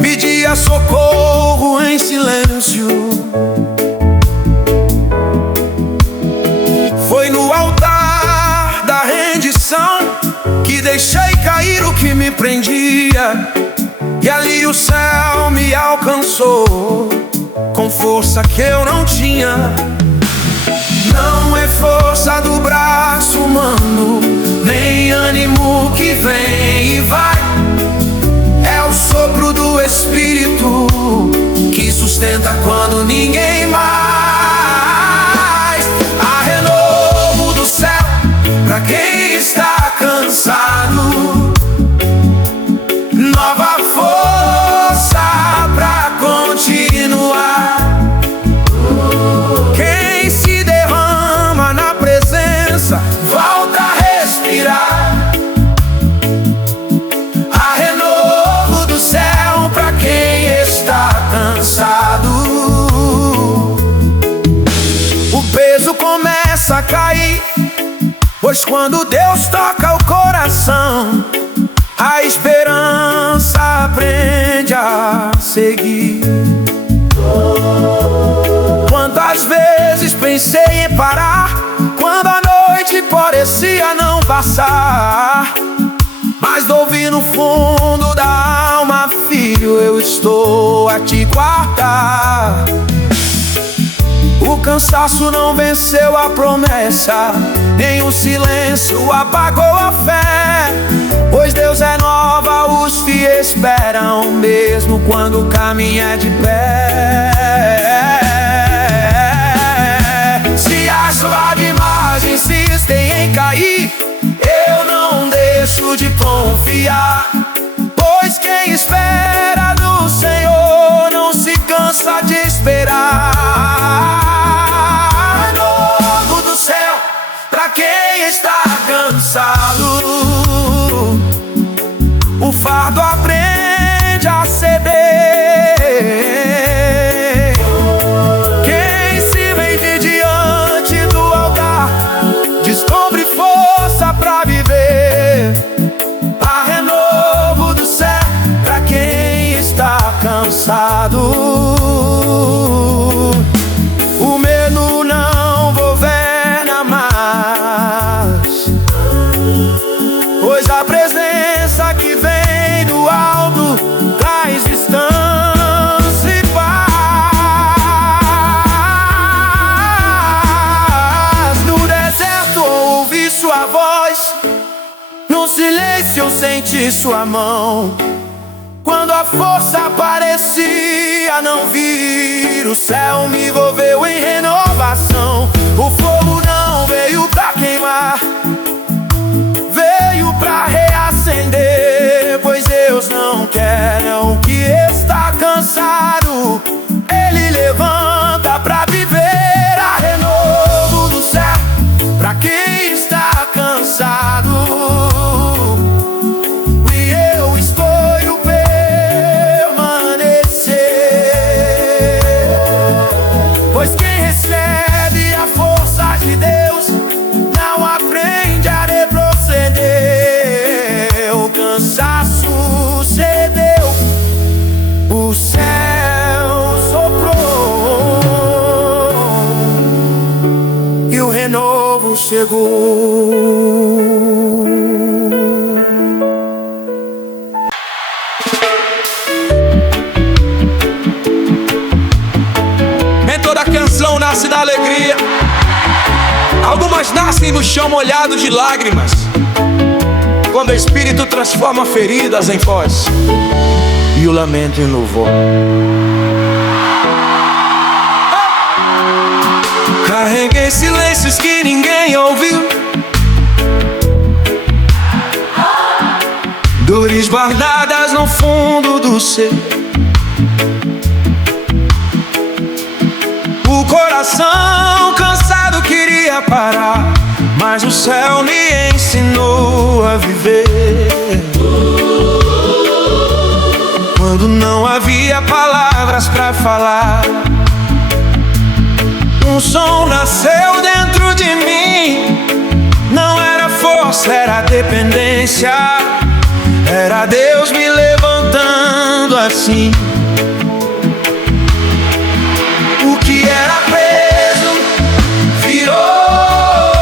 pedia socorro em silêncio. Foi no altar da rendição que deixei cair o que me prendia, e ali o céu me alcançou com força que eu não tinha. Não é força do braço humano, nem ânimo que vem e vai. É o sopro do Espírito que sustenta quando ninguém mais. Há renovo do céu pra quem está cansado, nova força pra continuar. Quem se derrama na presença volta a respirar. Há renovo do céu pra quem está cansado. O peso começa a cair, pois quando Deus toca o coração, a esperança aprende a seguir. Quantas vezes pensei em parar, quando a noite parecia não passar, mas ouvi no fundo da alma: filho, eu estou a te guardar. O cansaço não venceu a promessa, nem o silêncio apagou a fé, pois Deus renova os que esperam, mesmo quando o caminho é de pé. Se acham demais, insistem em cair, eu não deixo de confiar, pois quem espera no Senhor não se cansa de esperar. Novo do céu pra quem está cansado, o fardo aprende a ceder. Quem se vende diante do altar descobre força pra viver. Há renovo senti sua mão. Quando a força parecia não vir, o céu me envolveu em renovação. O fogo não veio pra queimar, veio pra reacender. Pois Deus não quer o que está cansado, Ele levanta pra viver. Há renovo do céu pra quem está cansado, e eu escolho permanecer. Pois quem recebe a força de Deus não aprende a retroceder. O cansaço cedeu, o céu soprou e o renovo chegou. Nem toda canção nasce da alegria, algumas nascem no chão molhado de lágrimas, quando o Espírito transforma feridas em voz e o lamento em louvor. Carreguei silêncios que ninguém ouviu, dores guardadas no fundo do ser. O coração cansado queria parar, mas o céu me ensinou a viver. Quando não havia palavras pra falar, um som nasceu dentro de mim. Não era força, era dependência. Era Deus me levantando assim. O que era preso virou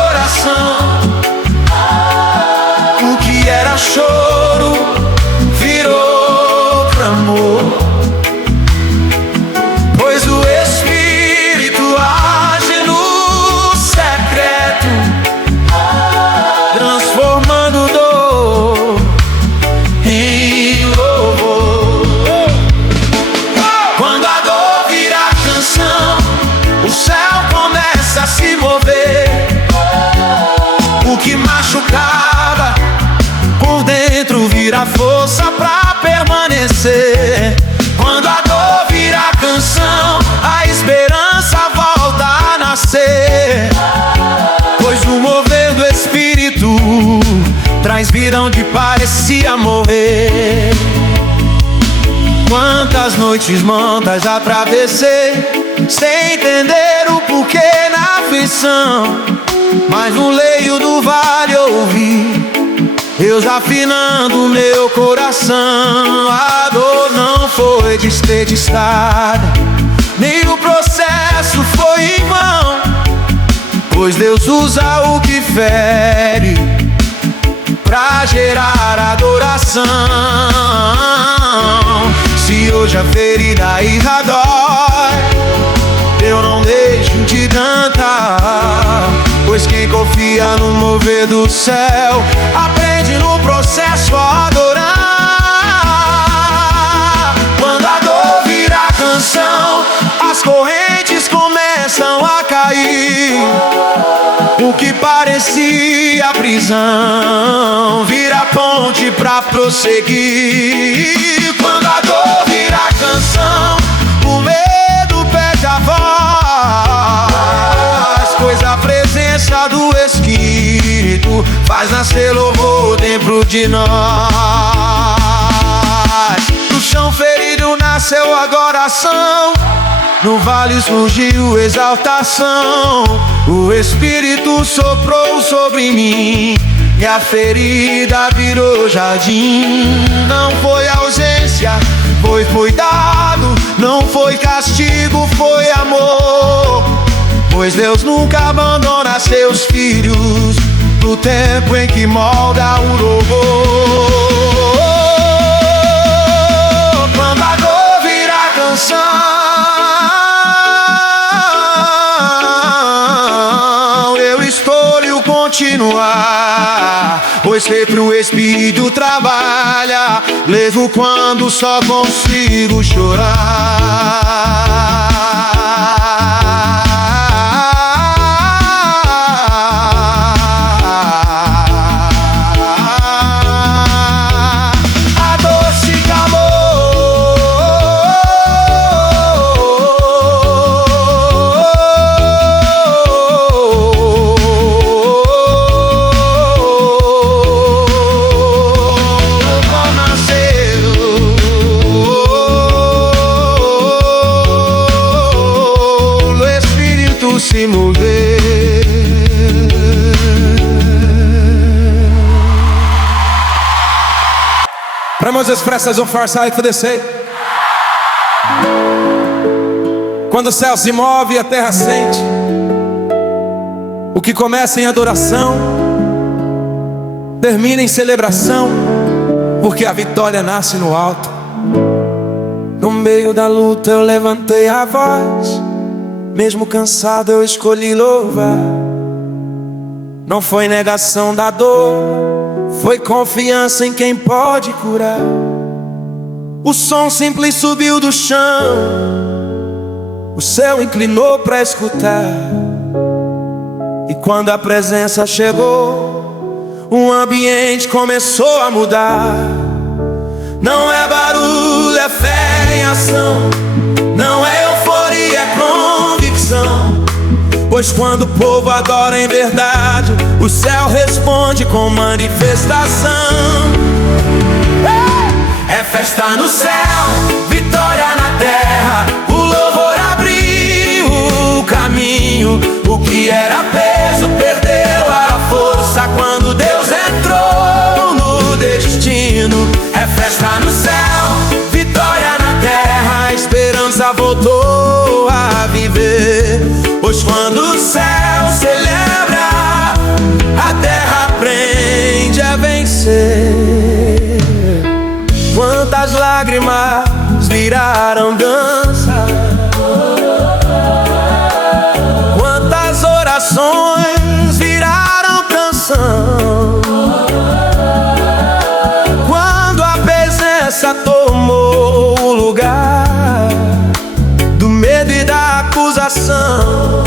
oração. O que era choro virou clamor. Pois o Espírito age no secreto, transformando dor em louvor. Quando a dor vira canção, o céu começa a se mover. O que machucava por dentro vira força pra permanecer. Quando a dor vira canção, a esperança volta a nascer. Pois o mover do Espírito traz vida onde parecia morrer. Quantas noites mantas atravessei sem entender o porquê na aflição, mas no leio do vale ouvi Deus afinando meu coração. A dor não foi desperdiçada, nem o processo foi em vão, pois Deus usa o que fere pra gerar adoração. Se hoje a ferida irá dói, eu não deixo de cantar, pois quem confia no mover do céu aprende no processo a adorar. Quando a dor vira canção, as correntes começam a cair. O que parecia prisão vira ponte pra prosseguir. Quando a dor vira canção, o medo perde a voz, pois a presença do Espírito faz nascer louvor dentro de nós. Do chão ferido nasceu agora ação, no vale surgiu exaltação. O Espírito soprou sobre mim e a ferida virou jardim. Não foi ausência, foi cuidado. Não foi castigo, foi amor. Pois Deus nunca abandona seus filhos no tempo em que molda o louvor. Quando a dor vira canção, continuar, pois pois sempre o Espírito trabalha. Levo quando só consigo chorar. Se mover. Vamos expressas on far side for the sake. Quando o céu se move e a terra sente, o que começa em adoração termina em celebração, porque a vitória nasce no alto. No meio da luta eu levantei a voz, mesmo cansado eu escolhi louvar. Não foi negação da dor, foi confiança em quem pode curar. O som simples subiu do chão, o céu inclinou pra escutar. E quando a presença chegou, o ambiente começou a mudar. Não é barulho, é fé em ação. Não é euforia, é convicção. Pois quando o povo adora em verdade, o céu responde com manifestação. É festa no céu, vitória na terra. O louvor abriu o caminho. O que era peso perdeu a força quando Deus entrou no destino. É festa no céu, vitória na terra. A esperança voltou a viver. Pois quando o céu celebra, a terra aprende a vencer. Quantas lágrimas viraram dança, quantas orações viraram canção. Quando a presença tomou o lugar do medo e da acusação,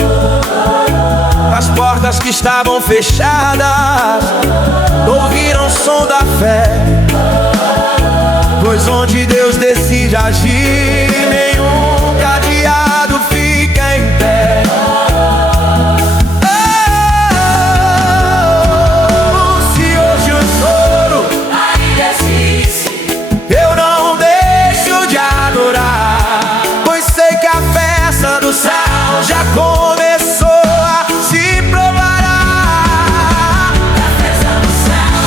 as portas que estavam fechadas ouviram o som da fé. Pois onde Deus decide agir, nenhum cadeado fica em pé. Se hoje o choro ainda existe, eu não deixo de adorar. Pois sei que a festa do céu já começou a se provar. A festa do céu,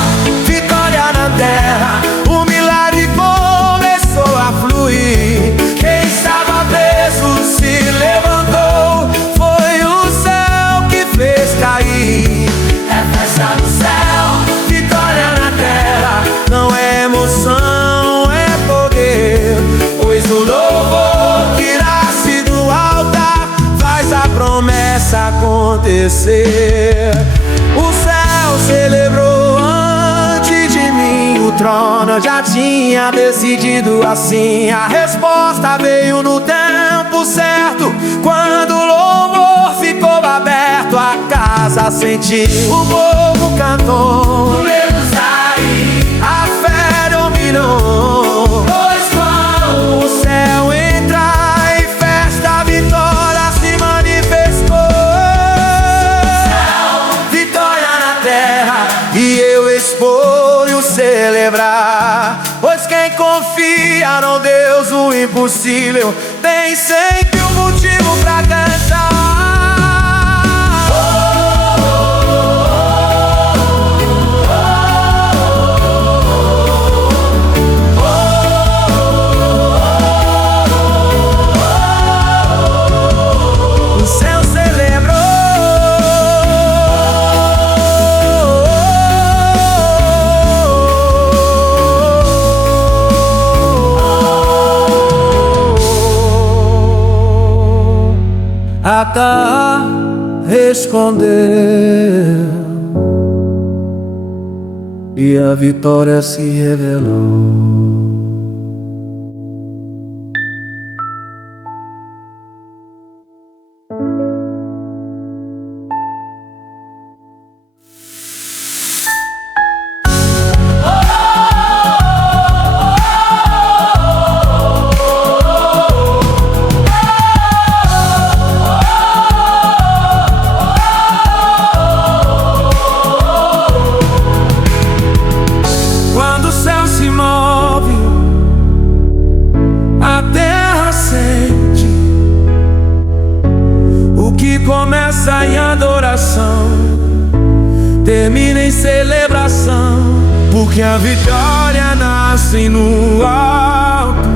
vitória na terra. O milagre começou a fluir. Quem estava preso se levantou. Foi o céu que fez cair. É festa do céu, vitória na terra. Não é emoção, é poder. Pois o louvor que nasce do altar faz a promessa acontecer. O céu celebrou antes de mim. O trono já tinha decidido assim. A resposta veio no tempo certo. Quando o louvor ficou aberto, a casa sentiu, o povo cantou, o medo saiu, a fé dominou. Pois quando o céu entra em festa, a vitória se manifestou. Vitória na terra, e eu escolho celebrar. Pois quem confia no Deus o impossível tem sempre um motivo pra cantar. O céu celebrou. Acá respondeu. e a vitória se revelou. Quando o céu se move, a terra sente. O que começa em adoração termina em celebração, porque a vitória nasce no alto.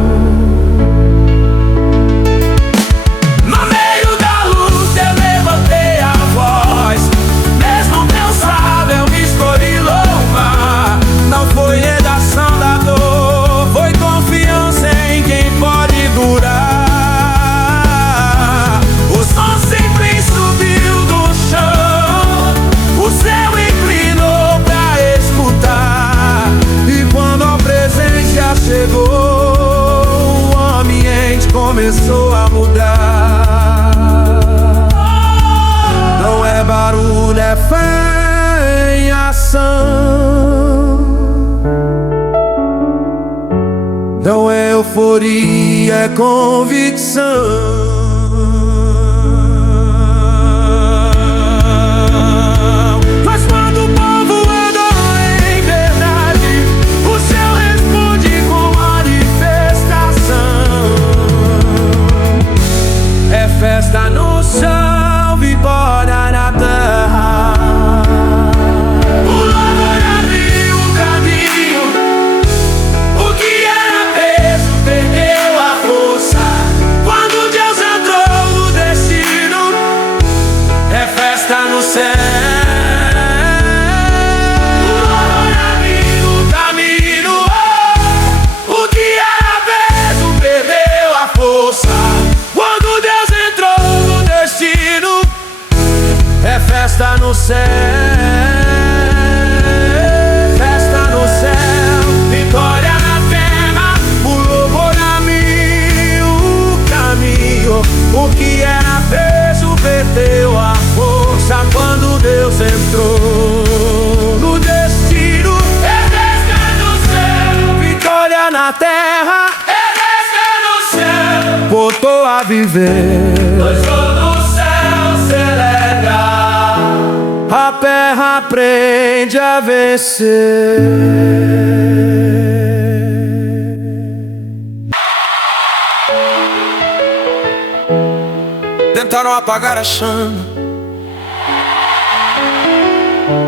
No meio da luta eu levantei a voz, mesmo cansado eu me escolhi louvar. Não foi negação da dor, foi confiança em quem pode durar. O som sempre subiu do chão, o céu inclinou pra escutar. E quando a presença chegou, o ambiente começou a mudar. Não é barulho, é fé em ação. Não é euforia, é convicção. Mas quando o povo adora em verdade, o céu responde com manifestação. É festa no céu, vitória na terra. O louvor abriu o caminho, o que era peso perdeu a força. Quando Deus entrou no destino, é festa no céu. O louvor abriu o caminho, o que era peso perdeu a força. Quando Deus entrou no destino, é festa no céu. Festa no céu, vitória na terra. O louvor a mim, o caminho. O que era peso perdeu a força. Quando Deus entrou no destino, é festa no céu. Vitória na terra, é festa no céu. Voltou a viver, pois todo o céu celebra. A terra aprende a vencer. Tentaram apagar a chama,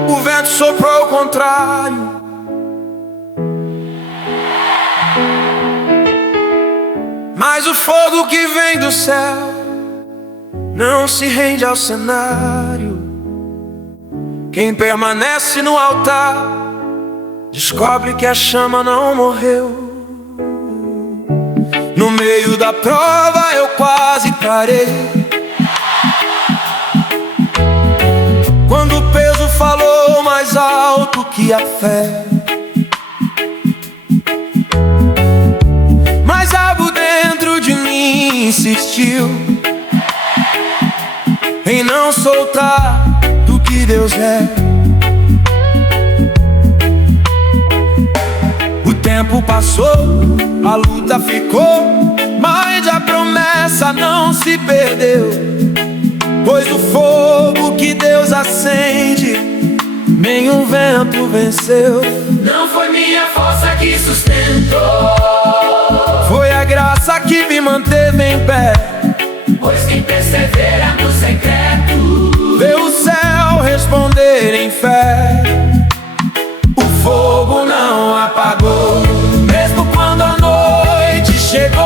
o vento soprou ao contrário. Mas o fogo que vem do céu não se rende ao cenário. Quem permanece no altar descobre que a chama não morreu. No meio da prova eu quase parei, quando o peso falou mais alto que a fé. Mas algo dentro de mim insistiu em não soltar do que Deus é. O tempo passou, a luta ficou, mas a promessa não se perdeu. Pois o fogo que Deus acende, nenhum vento venceu. Não foi minha força que sustentou, foi a graça que me manteve em pé. pois quem persevera no secreto vê o céu responder em fé. O fogo não apagou, mesmo quando a noite chegou.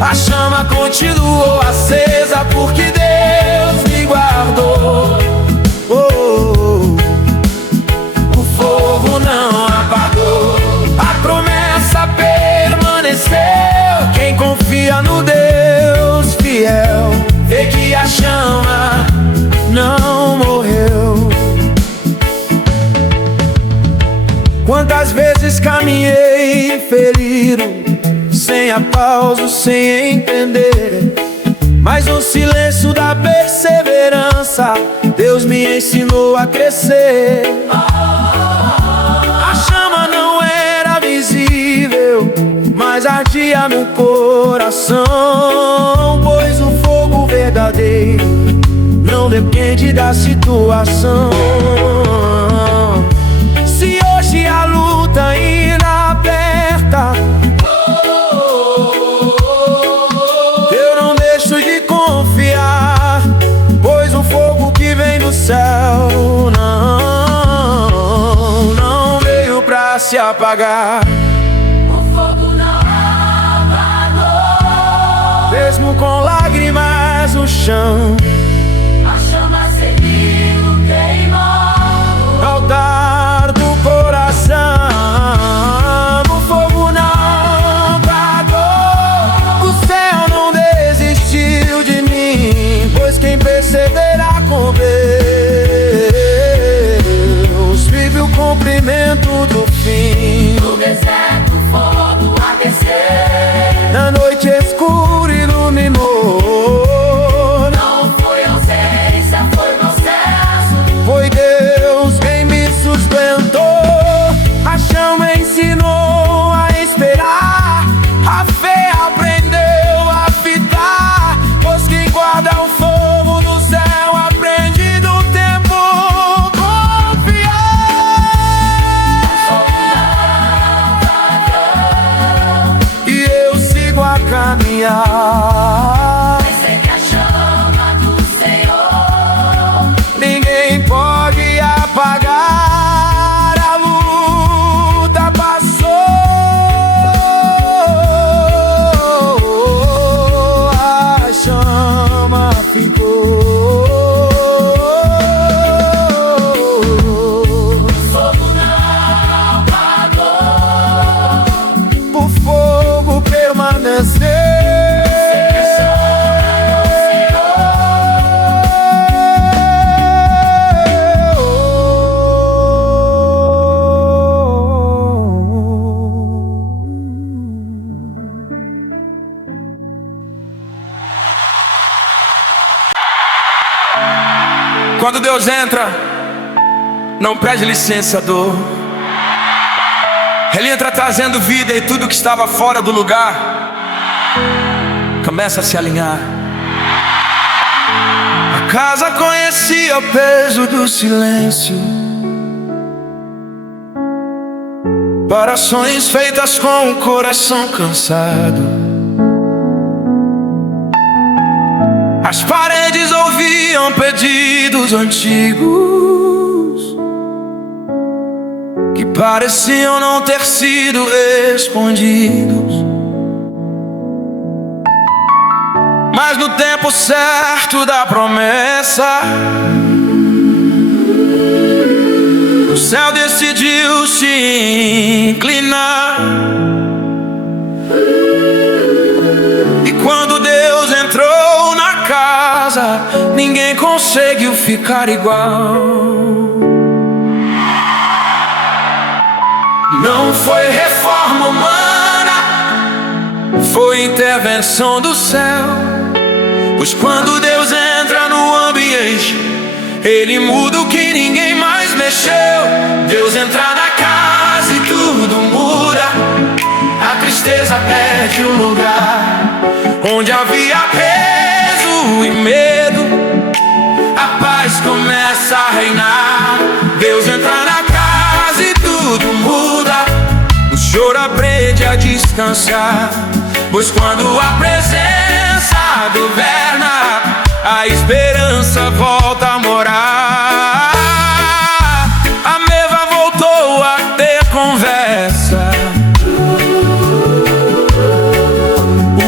A chama continuou acesa, porque Deus me guardou. O fogo não apagou, a promessa permaneceu. Quem confia no Deus fiel vê que a vezes caminhei ferido, sem aplauso, sem entender, mas no silêncio da perseverança Deus me ensinou a crescer. A chama não era visível, mas ardia no coração, pois o fogo verdadeiro não depende da situação. Se hoje a luta ainda aperta, eu não deixo de confiar, pois o fogo que vem do céu não veio pra se apagar. O fogo não apagou, Mesmo com lágrimas no chão, a chama seguiu queimando. altar do coração. O fogo não apagou, o céu não desistiu de mim, pois quem perseverar com Deus vive o cumprimento do fim. No deserto o fogo aqueceu, Na noite escura iluminou, não foi ausência, foi processo. foi Deus quem me sustentou. A chama ensinou a esperar, a fé aprendeu a fitar, pois quem guarda o fogo do céu aprende do tempo confiar. E eu sigo a caminhar, Sei que a chama do Senhor ninguém pode apagar. A luta passou, a chama ficou. o fogo não apagou, O fogo permaneceu. Quando Deus entra, não pede licença, dor. Ele entra trazendo vida, e tudo que estava fora do lugar começa a se alinhar. A casa conhecia o peso do silêncio, orações feitas com o coração cansado. As paredes ouviam pedidos antigos que pareciam não ter sido respondidos. Mas no tempo certo da promessa, o céu decidiu se inclinar. E quando Deus entrou na casa, ninguém conseguiu ficar igual. Não foi reforma humana, foi intervenção do céu. Pois quando Deus entra no ambiente, Ele muda o que ninguém mais mexeu. Deus entra na casa e tudo muda, a tristeza perde o lugar. Onde havia peso e medo, a paz começa a reinar. Deus entra na casa e tudo muda, o choro aprende a descansar. Pois quando a presença governa, a esperança volta a morar. A mesa voltou a ter conversa,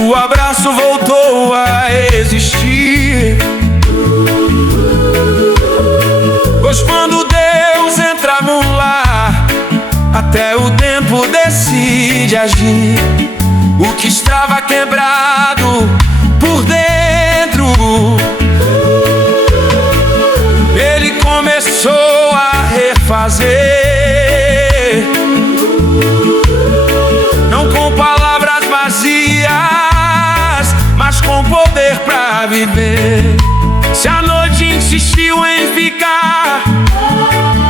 o abraço voltou a existir. Pois quando Deus entra no lar, até o tempo decide agir. O que estava quebrado por dentro, Ele começou a refazer. viver. Se a noite insistiu em ficar,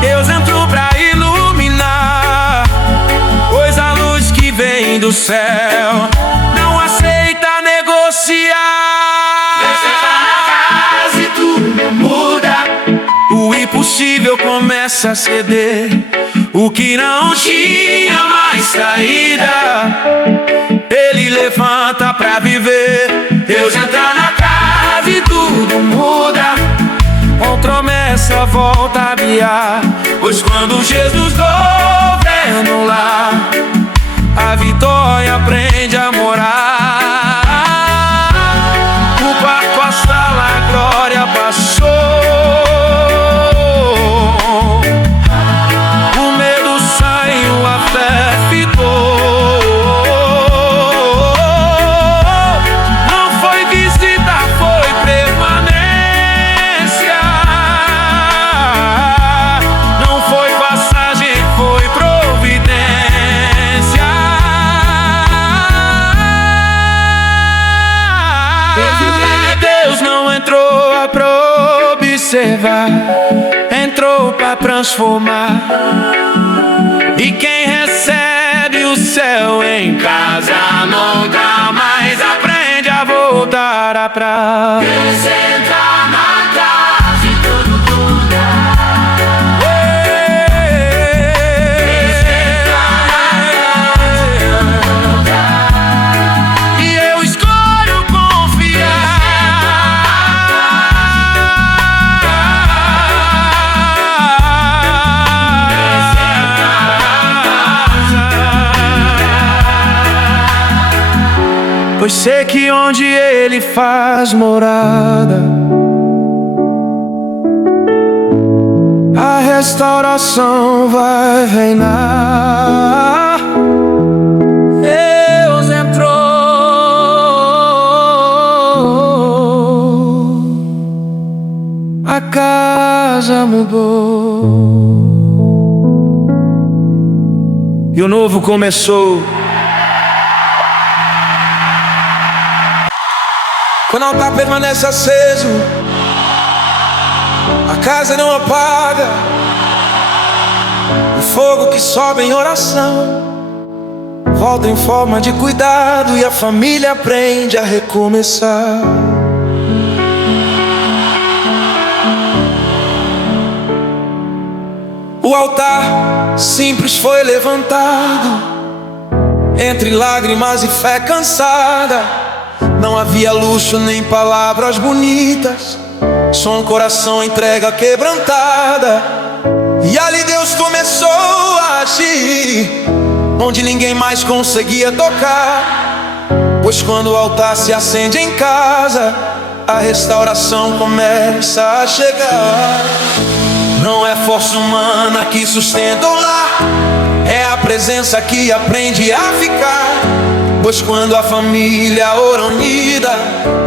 Deus entrou pra iluminar, pois a luz que vem do céu não aceita negociar. Deus entra na casa e tudo muda. O impossível começa a ceder, o que não tinha mais saída, Ele levanta pra viver. Deus entra na casa e tudo muda. Com promessa volta a guiar, Pois quando Jesus governa lá, a vitória aprende a morar. O quarto, a sala, a glória passou, o medo saiu, a fé ficou. Não foi visita, foi permanência. Não foi passagem, foi providência. Deus não entrou pra observar, entrou pra transformar. E quem recebe o céu em casa nunca mais aprende a voltar atrás. Deus entra na casa e tudo muda. E eu escolho confiar, pois sei que onde Ele faz morada, a restauração vai reinar. Deus entrou, a casa mudou e o novo começou. Quando o altar permanece aceso, a casa não apaga, o fogo que sobe em oração volta em forma de cuidado e a família aprende a recomeçar. O altar simples foi levantado, entre lágrimas e fé cansada. Não havia luxo nem palavras bonitas, só um coração entrega quebrantada. E ali Deus começou a agir, onde ninguém mais conseguia tocar. Pois quando o altar se acende em casa, a restauração começa a chegar. Não é força humana que sustenta o lar, é a presença que aprende a ficar. Pois quando a família ora unida,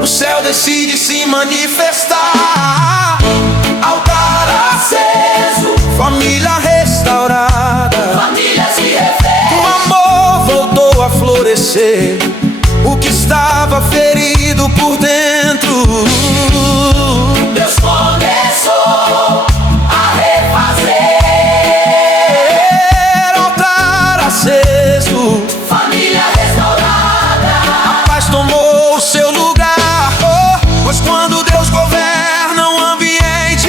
o céu decide se manifestar. Altar aceso, família restaurada, Família se refez. o amor voltou a florescer, o que estava ferido por dentro. Deus começou a refazer. Altar aceso, Família restaurada. a paz tomou o seu lugar. Pois quando Deus governa um ambiente,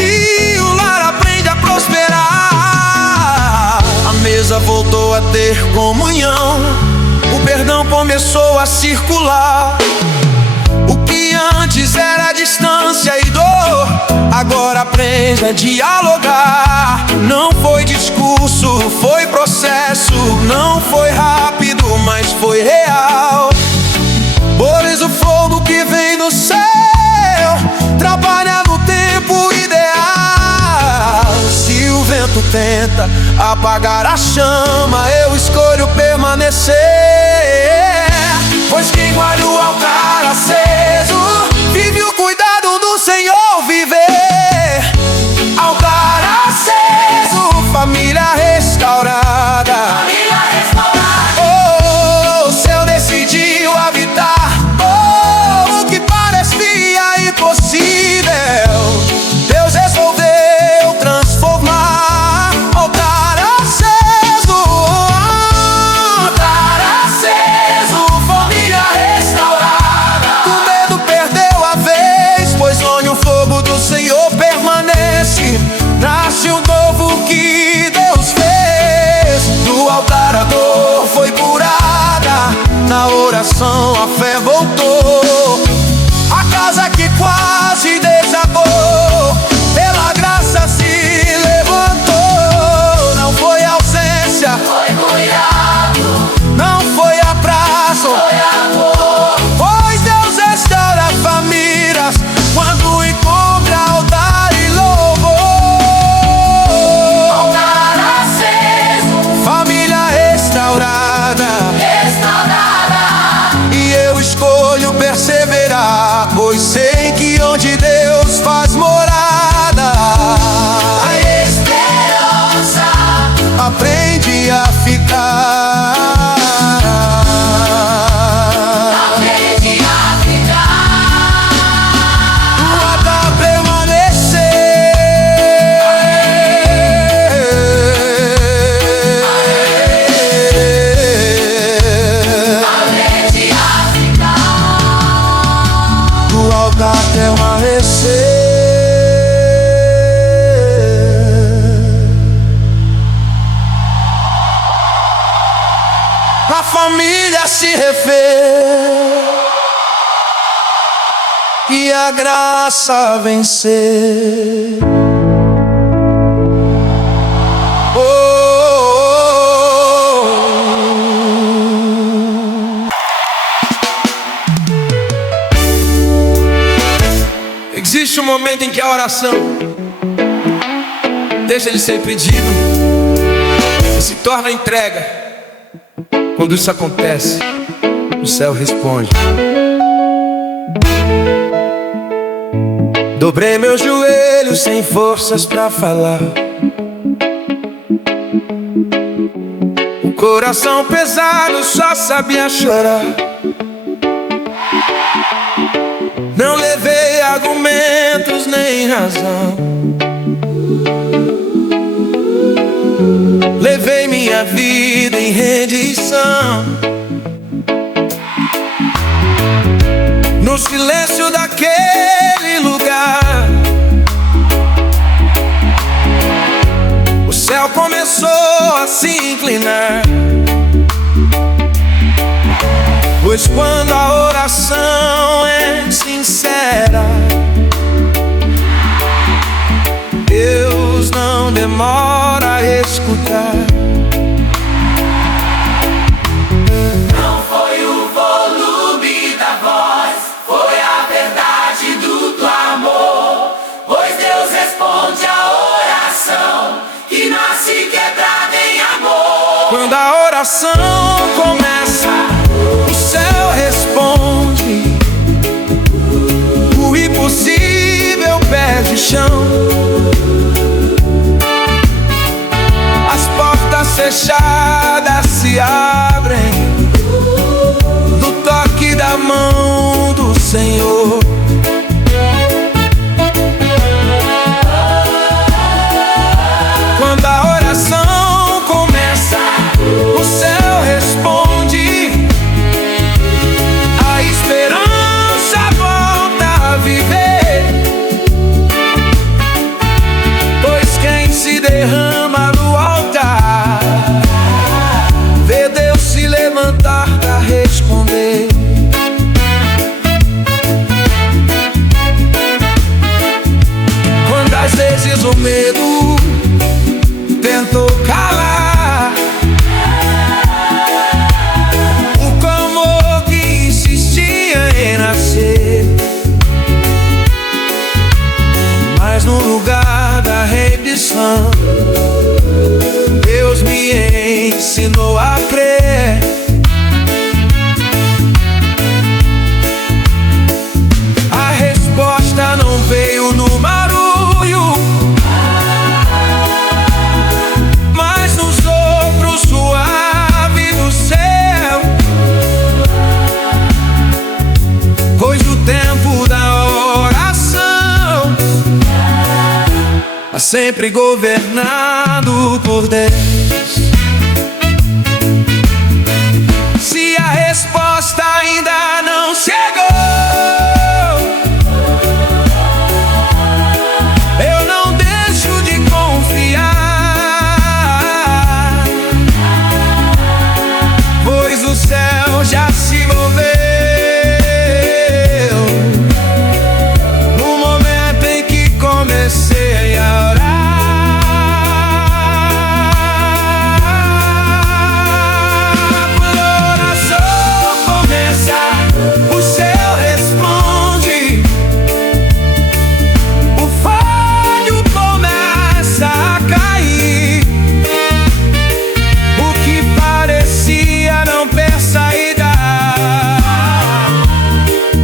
o lar aprende a prosperar. A mesa voltou a ter comunhão, o perdão começou a circular. O que antes era distância e dor, agora aprende a dialogar. Não foi discurso, foi processo. Não foi rápido, mas foi real. Pois o fogo que vem do céu trabalha no tempo ideal. Se o vento tenta apagar a chama, eu escolho permanecer. Pois quem guarda o altar aceso vive o cuidado do Senhor viver. Altar aceso, família restaurada. Família restaurada. Oh, o céu decidiu habitar. Oh, o que parecia impossível família se refez e a graça vencer. Existe um momento em que a oração deixa de ser pedido e se torna entrega. Quando isso acontece, o céu responde. Dobrei meus joelhos sem forças pra falar, o coração pesado só sabia chorar. Não levei argumentos nem razão, levei minha vida em rendição. No silêncio daquele lugar, o céu começou a se inclinar. Pois quando a oração é sincera, Deus não demora a escutar. Não foi o volume da voz, foi a verdade do teu amor. Pois Deus responde a oração que nasce quebrada em amor. Quando a oração começa, o céu responde. O impossível perde chão. As portas fechadas se abrem no toque da mão do Senhor. Quando a oração começa, o céu responde. A esperança volta a viver. Pois quem se derrama no altar vê Deus se levantar pra responder. Quantas vezes o medo tentou calar o clamor que insistia em nascer, mas no lugar da rendição, Deus me ensinou a crer. A resposta não veio no barulho, mas no sopro suave do céu. Pois o tempo da oração é sempre governado por Deus. Se a resposta ainda não chegou, eu não deixo de confiar, pois o céu já se moveu no momento em que comecei a orar. Quando a oração começa, o céu responde. O falho começa a cair. O que parecia não ter saída,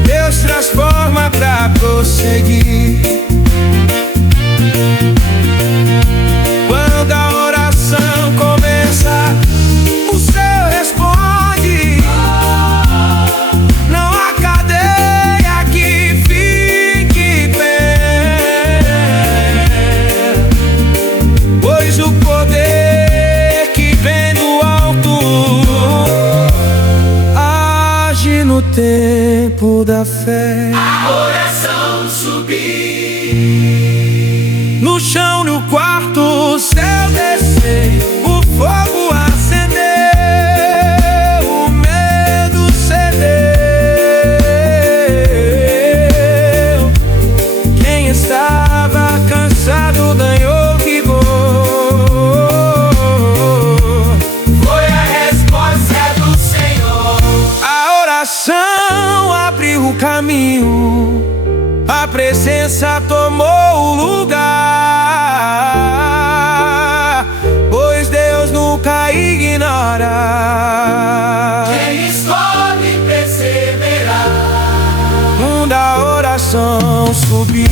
Deus transforma pra prosseguir. Quando a oração começa, o céu responde. Não há cadeia que fique pé, pois o poder que vem do alto age no tempo da fé. A oração subir. No chão, no quarto, o céu desceu, o fogo acendeu, o indiferença tomou o lugar, pois Deus nunca ignora quem escolhe perseverar. Da oração subiu,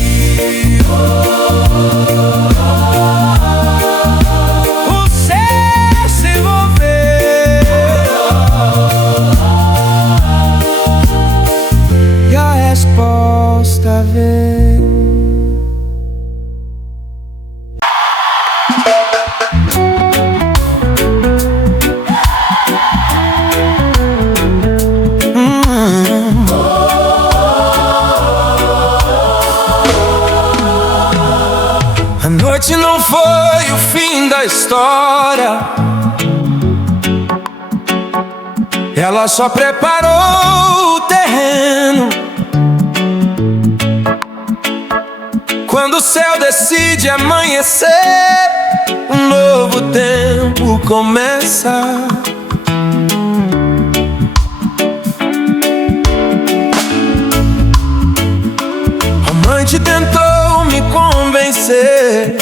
o céu se envolveu e a resposta veio. A noite não foi o fim da história, ela só preparou o terreno. Quando o céu decide amanhecer, um novo tempo começa. A mãe te tentou me convencer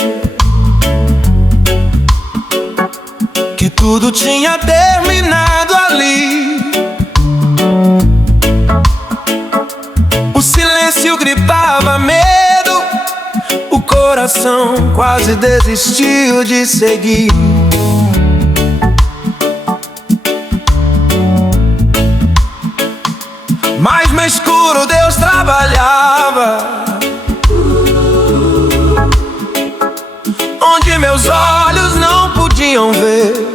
que tudo tinha terminado ali. O silêncio gritava medo, o coração quase desistiu de seguir. Mas no escuro Deus trabalhava, onde meus olhos não podiam ver.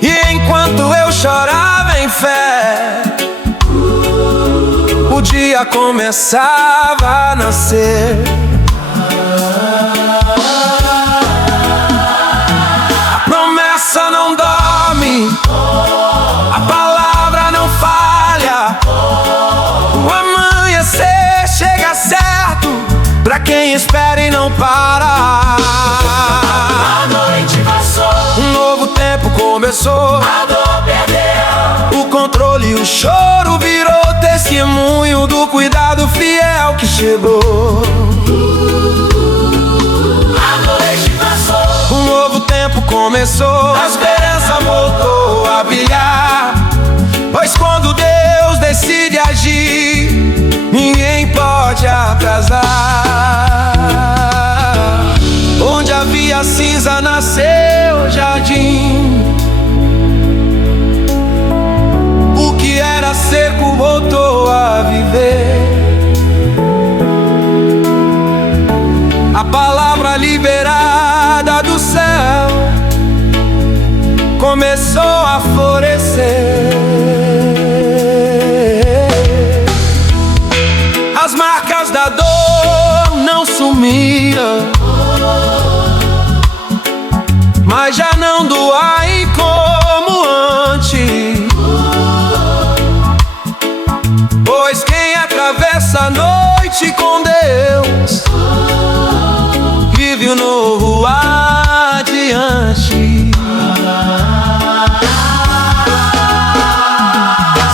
E enquanto eu chorava em fé, o dia começava a nascer. A promessa não dorme, a palavra não falha. O amanhecer chega certo pra quem espera e não para. A noite passou, Um novo tempo começou, a dor perdeu. o controle e o choro virou testemunho do cuidado fiel que chegou. A noite passou, Um novo tempo começou, a esperança voltou a brilhar. Pois quando Deus decide agir, ninguém pode atrasar. Onde havia cinza nasceu jardim, o que era seco voltou a viver. A palavra liberada do céu começou a florescer. As marcas da dor não sumiram, mas já não doai como antes. Pois quem atravessa a noite com Deus vive o novo adiante.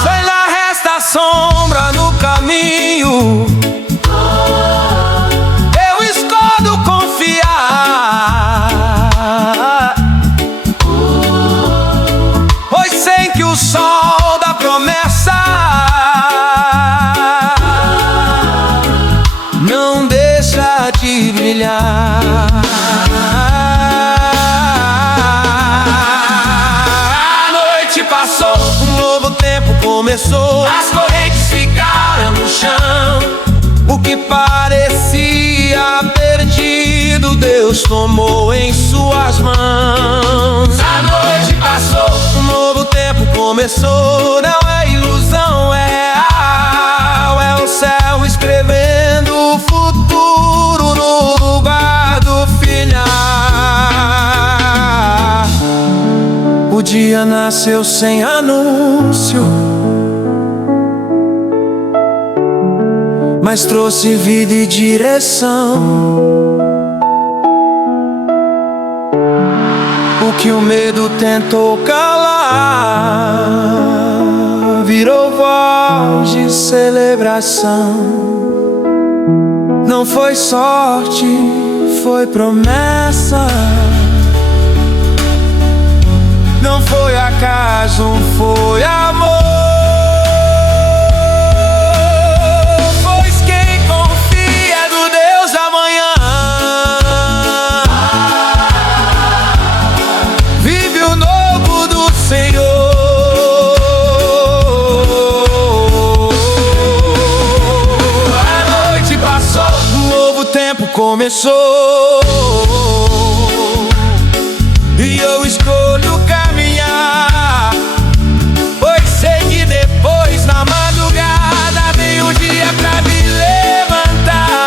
Sei lá, resta sombra no caminho, eu escolho confiar, pois sei que o sol da promessa não deixa de brilhar. A noite passou, um novo tempo começou, as correntes ficaram no chão. o que parecia perdido Deus tomou em suas mãos. A noite passou, Um novo tempo começou, não é ilusão, é real. É o céu escrevendo o futuro no lugar do filhar. O dia nasceu sem anúncio, mas trouxe vida e direção. O que o medo tentou calar virou voz de celebração. Não foi sorte, foi promessa. Não foi acaso, foi amor. Pois quem confia no Deus da manhã vive o novo do Senhor. A noite passou, um novo tempo começou. E eu escolho caminhar, pois sei que depois na madrugada vem um dia pra me levantar.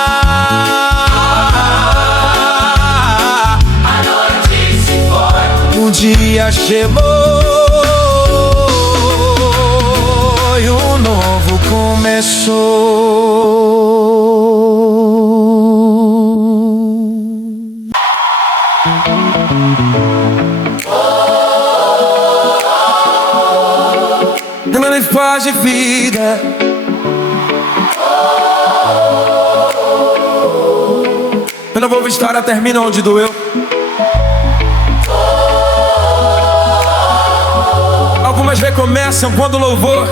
A noite se foi, Um dia chegou e um novo começou. Semana de paz de vida. Eu não vou história termina onde doeu. Algumas recomeçam quando o louvor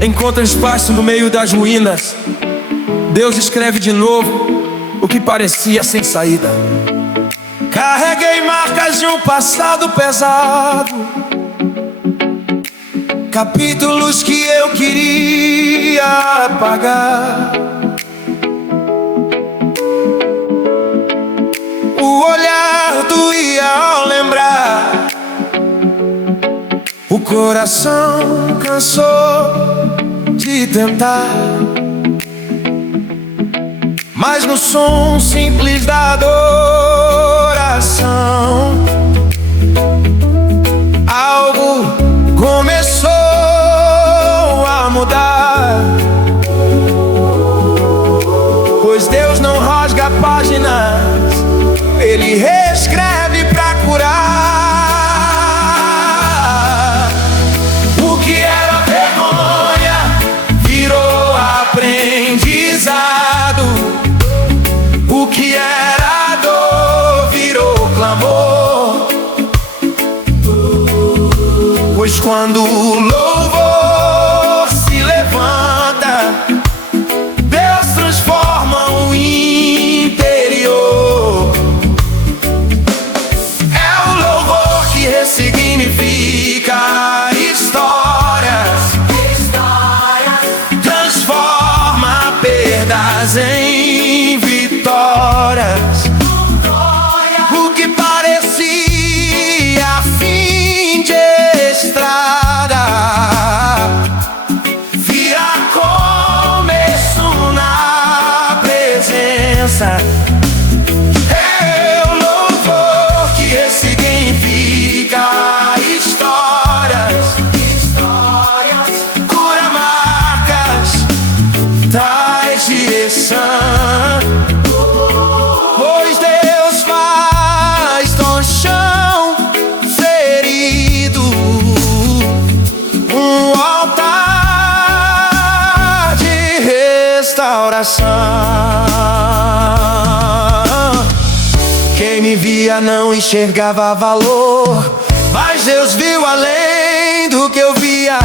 encontra espaço no meio das ruínas. Deus escreve de novo o que parecia sem saída. Carreguei marcas de um passado pesado, capítulos que eu queria apagar. O olhar doía ao lembrar. O coração cansou de tentar, mas no som simples da adoração algo começou a mudar. Pois Deus não rasga páginas, Ele reescreve pra curar. O que era vergonha virou aprendizado. O que era dor virou clamor. Pois quando o louvor se levanta, Deus transforma o interior. É o louvor que ressignifica histórias, transforma perdas em vitórias. O que parecia fim de estrada vira começo na presença. É o louvor que ressignifica histórias, cura marcas, traz direção. Pois Deus faz do chão ferido um altar de restauração. Quem me via não enxergava valor, mas Deus viu além do que eu via.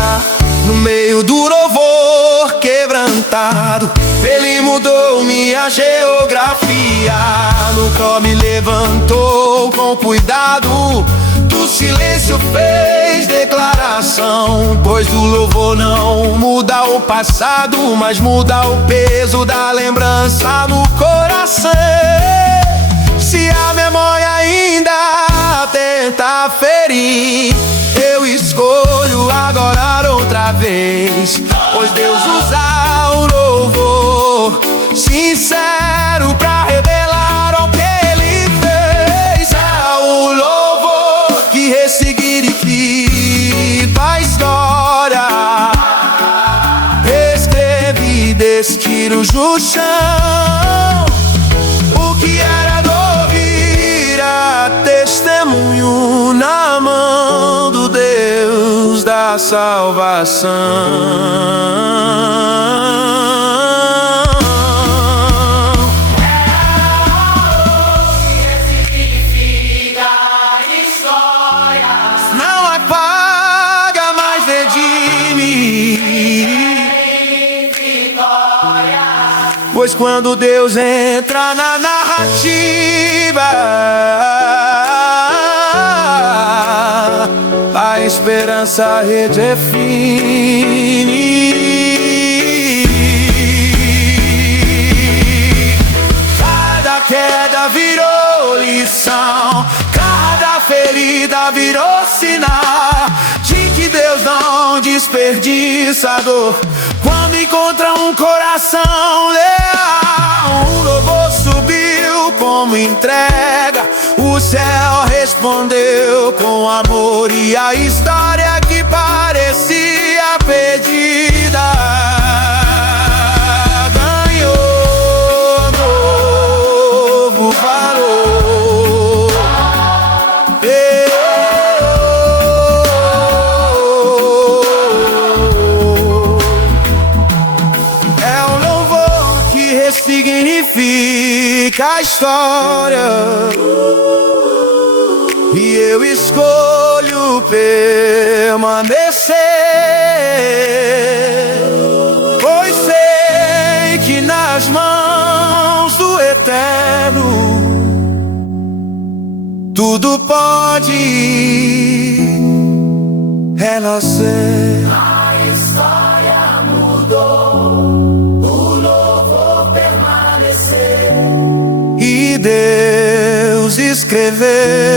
No meio do louvor quebrantado, Ele mudou minha geografia. Nunca me levantou com cuidado, do silêncio fez declaração. Pois o louvor não muda o passado, mas muda o peso da lembrança no coração. Se a memória ainda tenta ferir, eu escolho adorar outra vez. Pois Deus usa o louvor sincero pra revelar o que Ele fez. É o louvor que ressignifica a história, escreve destinos no chão. O que era dor vira testemunho na mão do Deus da da salvação. Não apaga, mas redime. Pois quando Deus entra na narrativa, a esperança redefine. Cada queda virou lição, cada ferida virou sinal de que Deus não desperdiça a dor quando encontra um coração leal. Um louvor subiu como entrega, o céu respondeu com amor, e a história que parecia perdida ganhou novo valor. É um louvor que ressignifica a história, e eu escolho permanecer, pois sei que nas mãos do Eterno tudo pode renascer. A história mudou, o louvor permaneceu, E Deus escreveu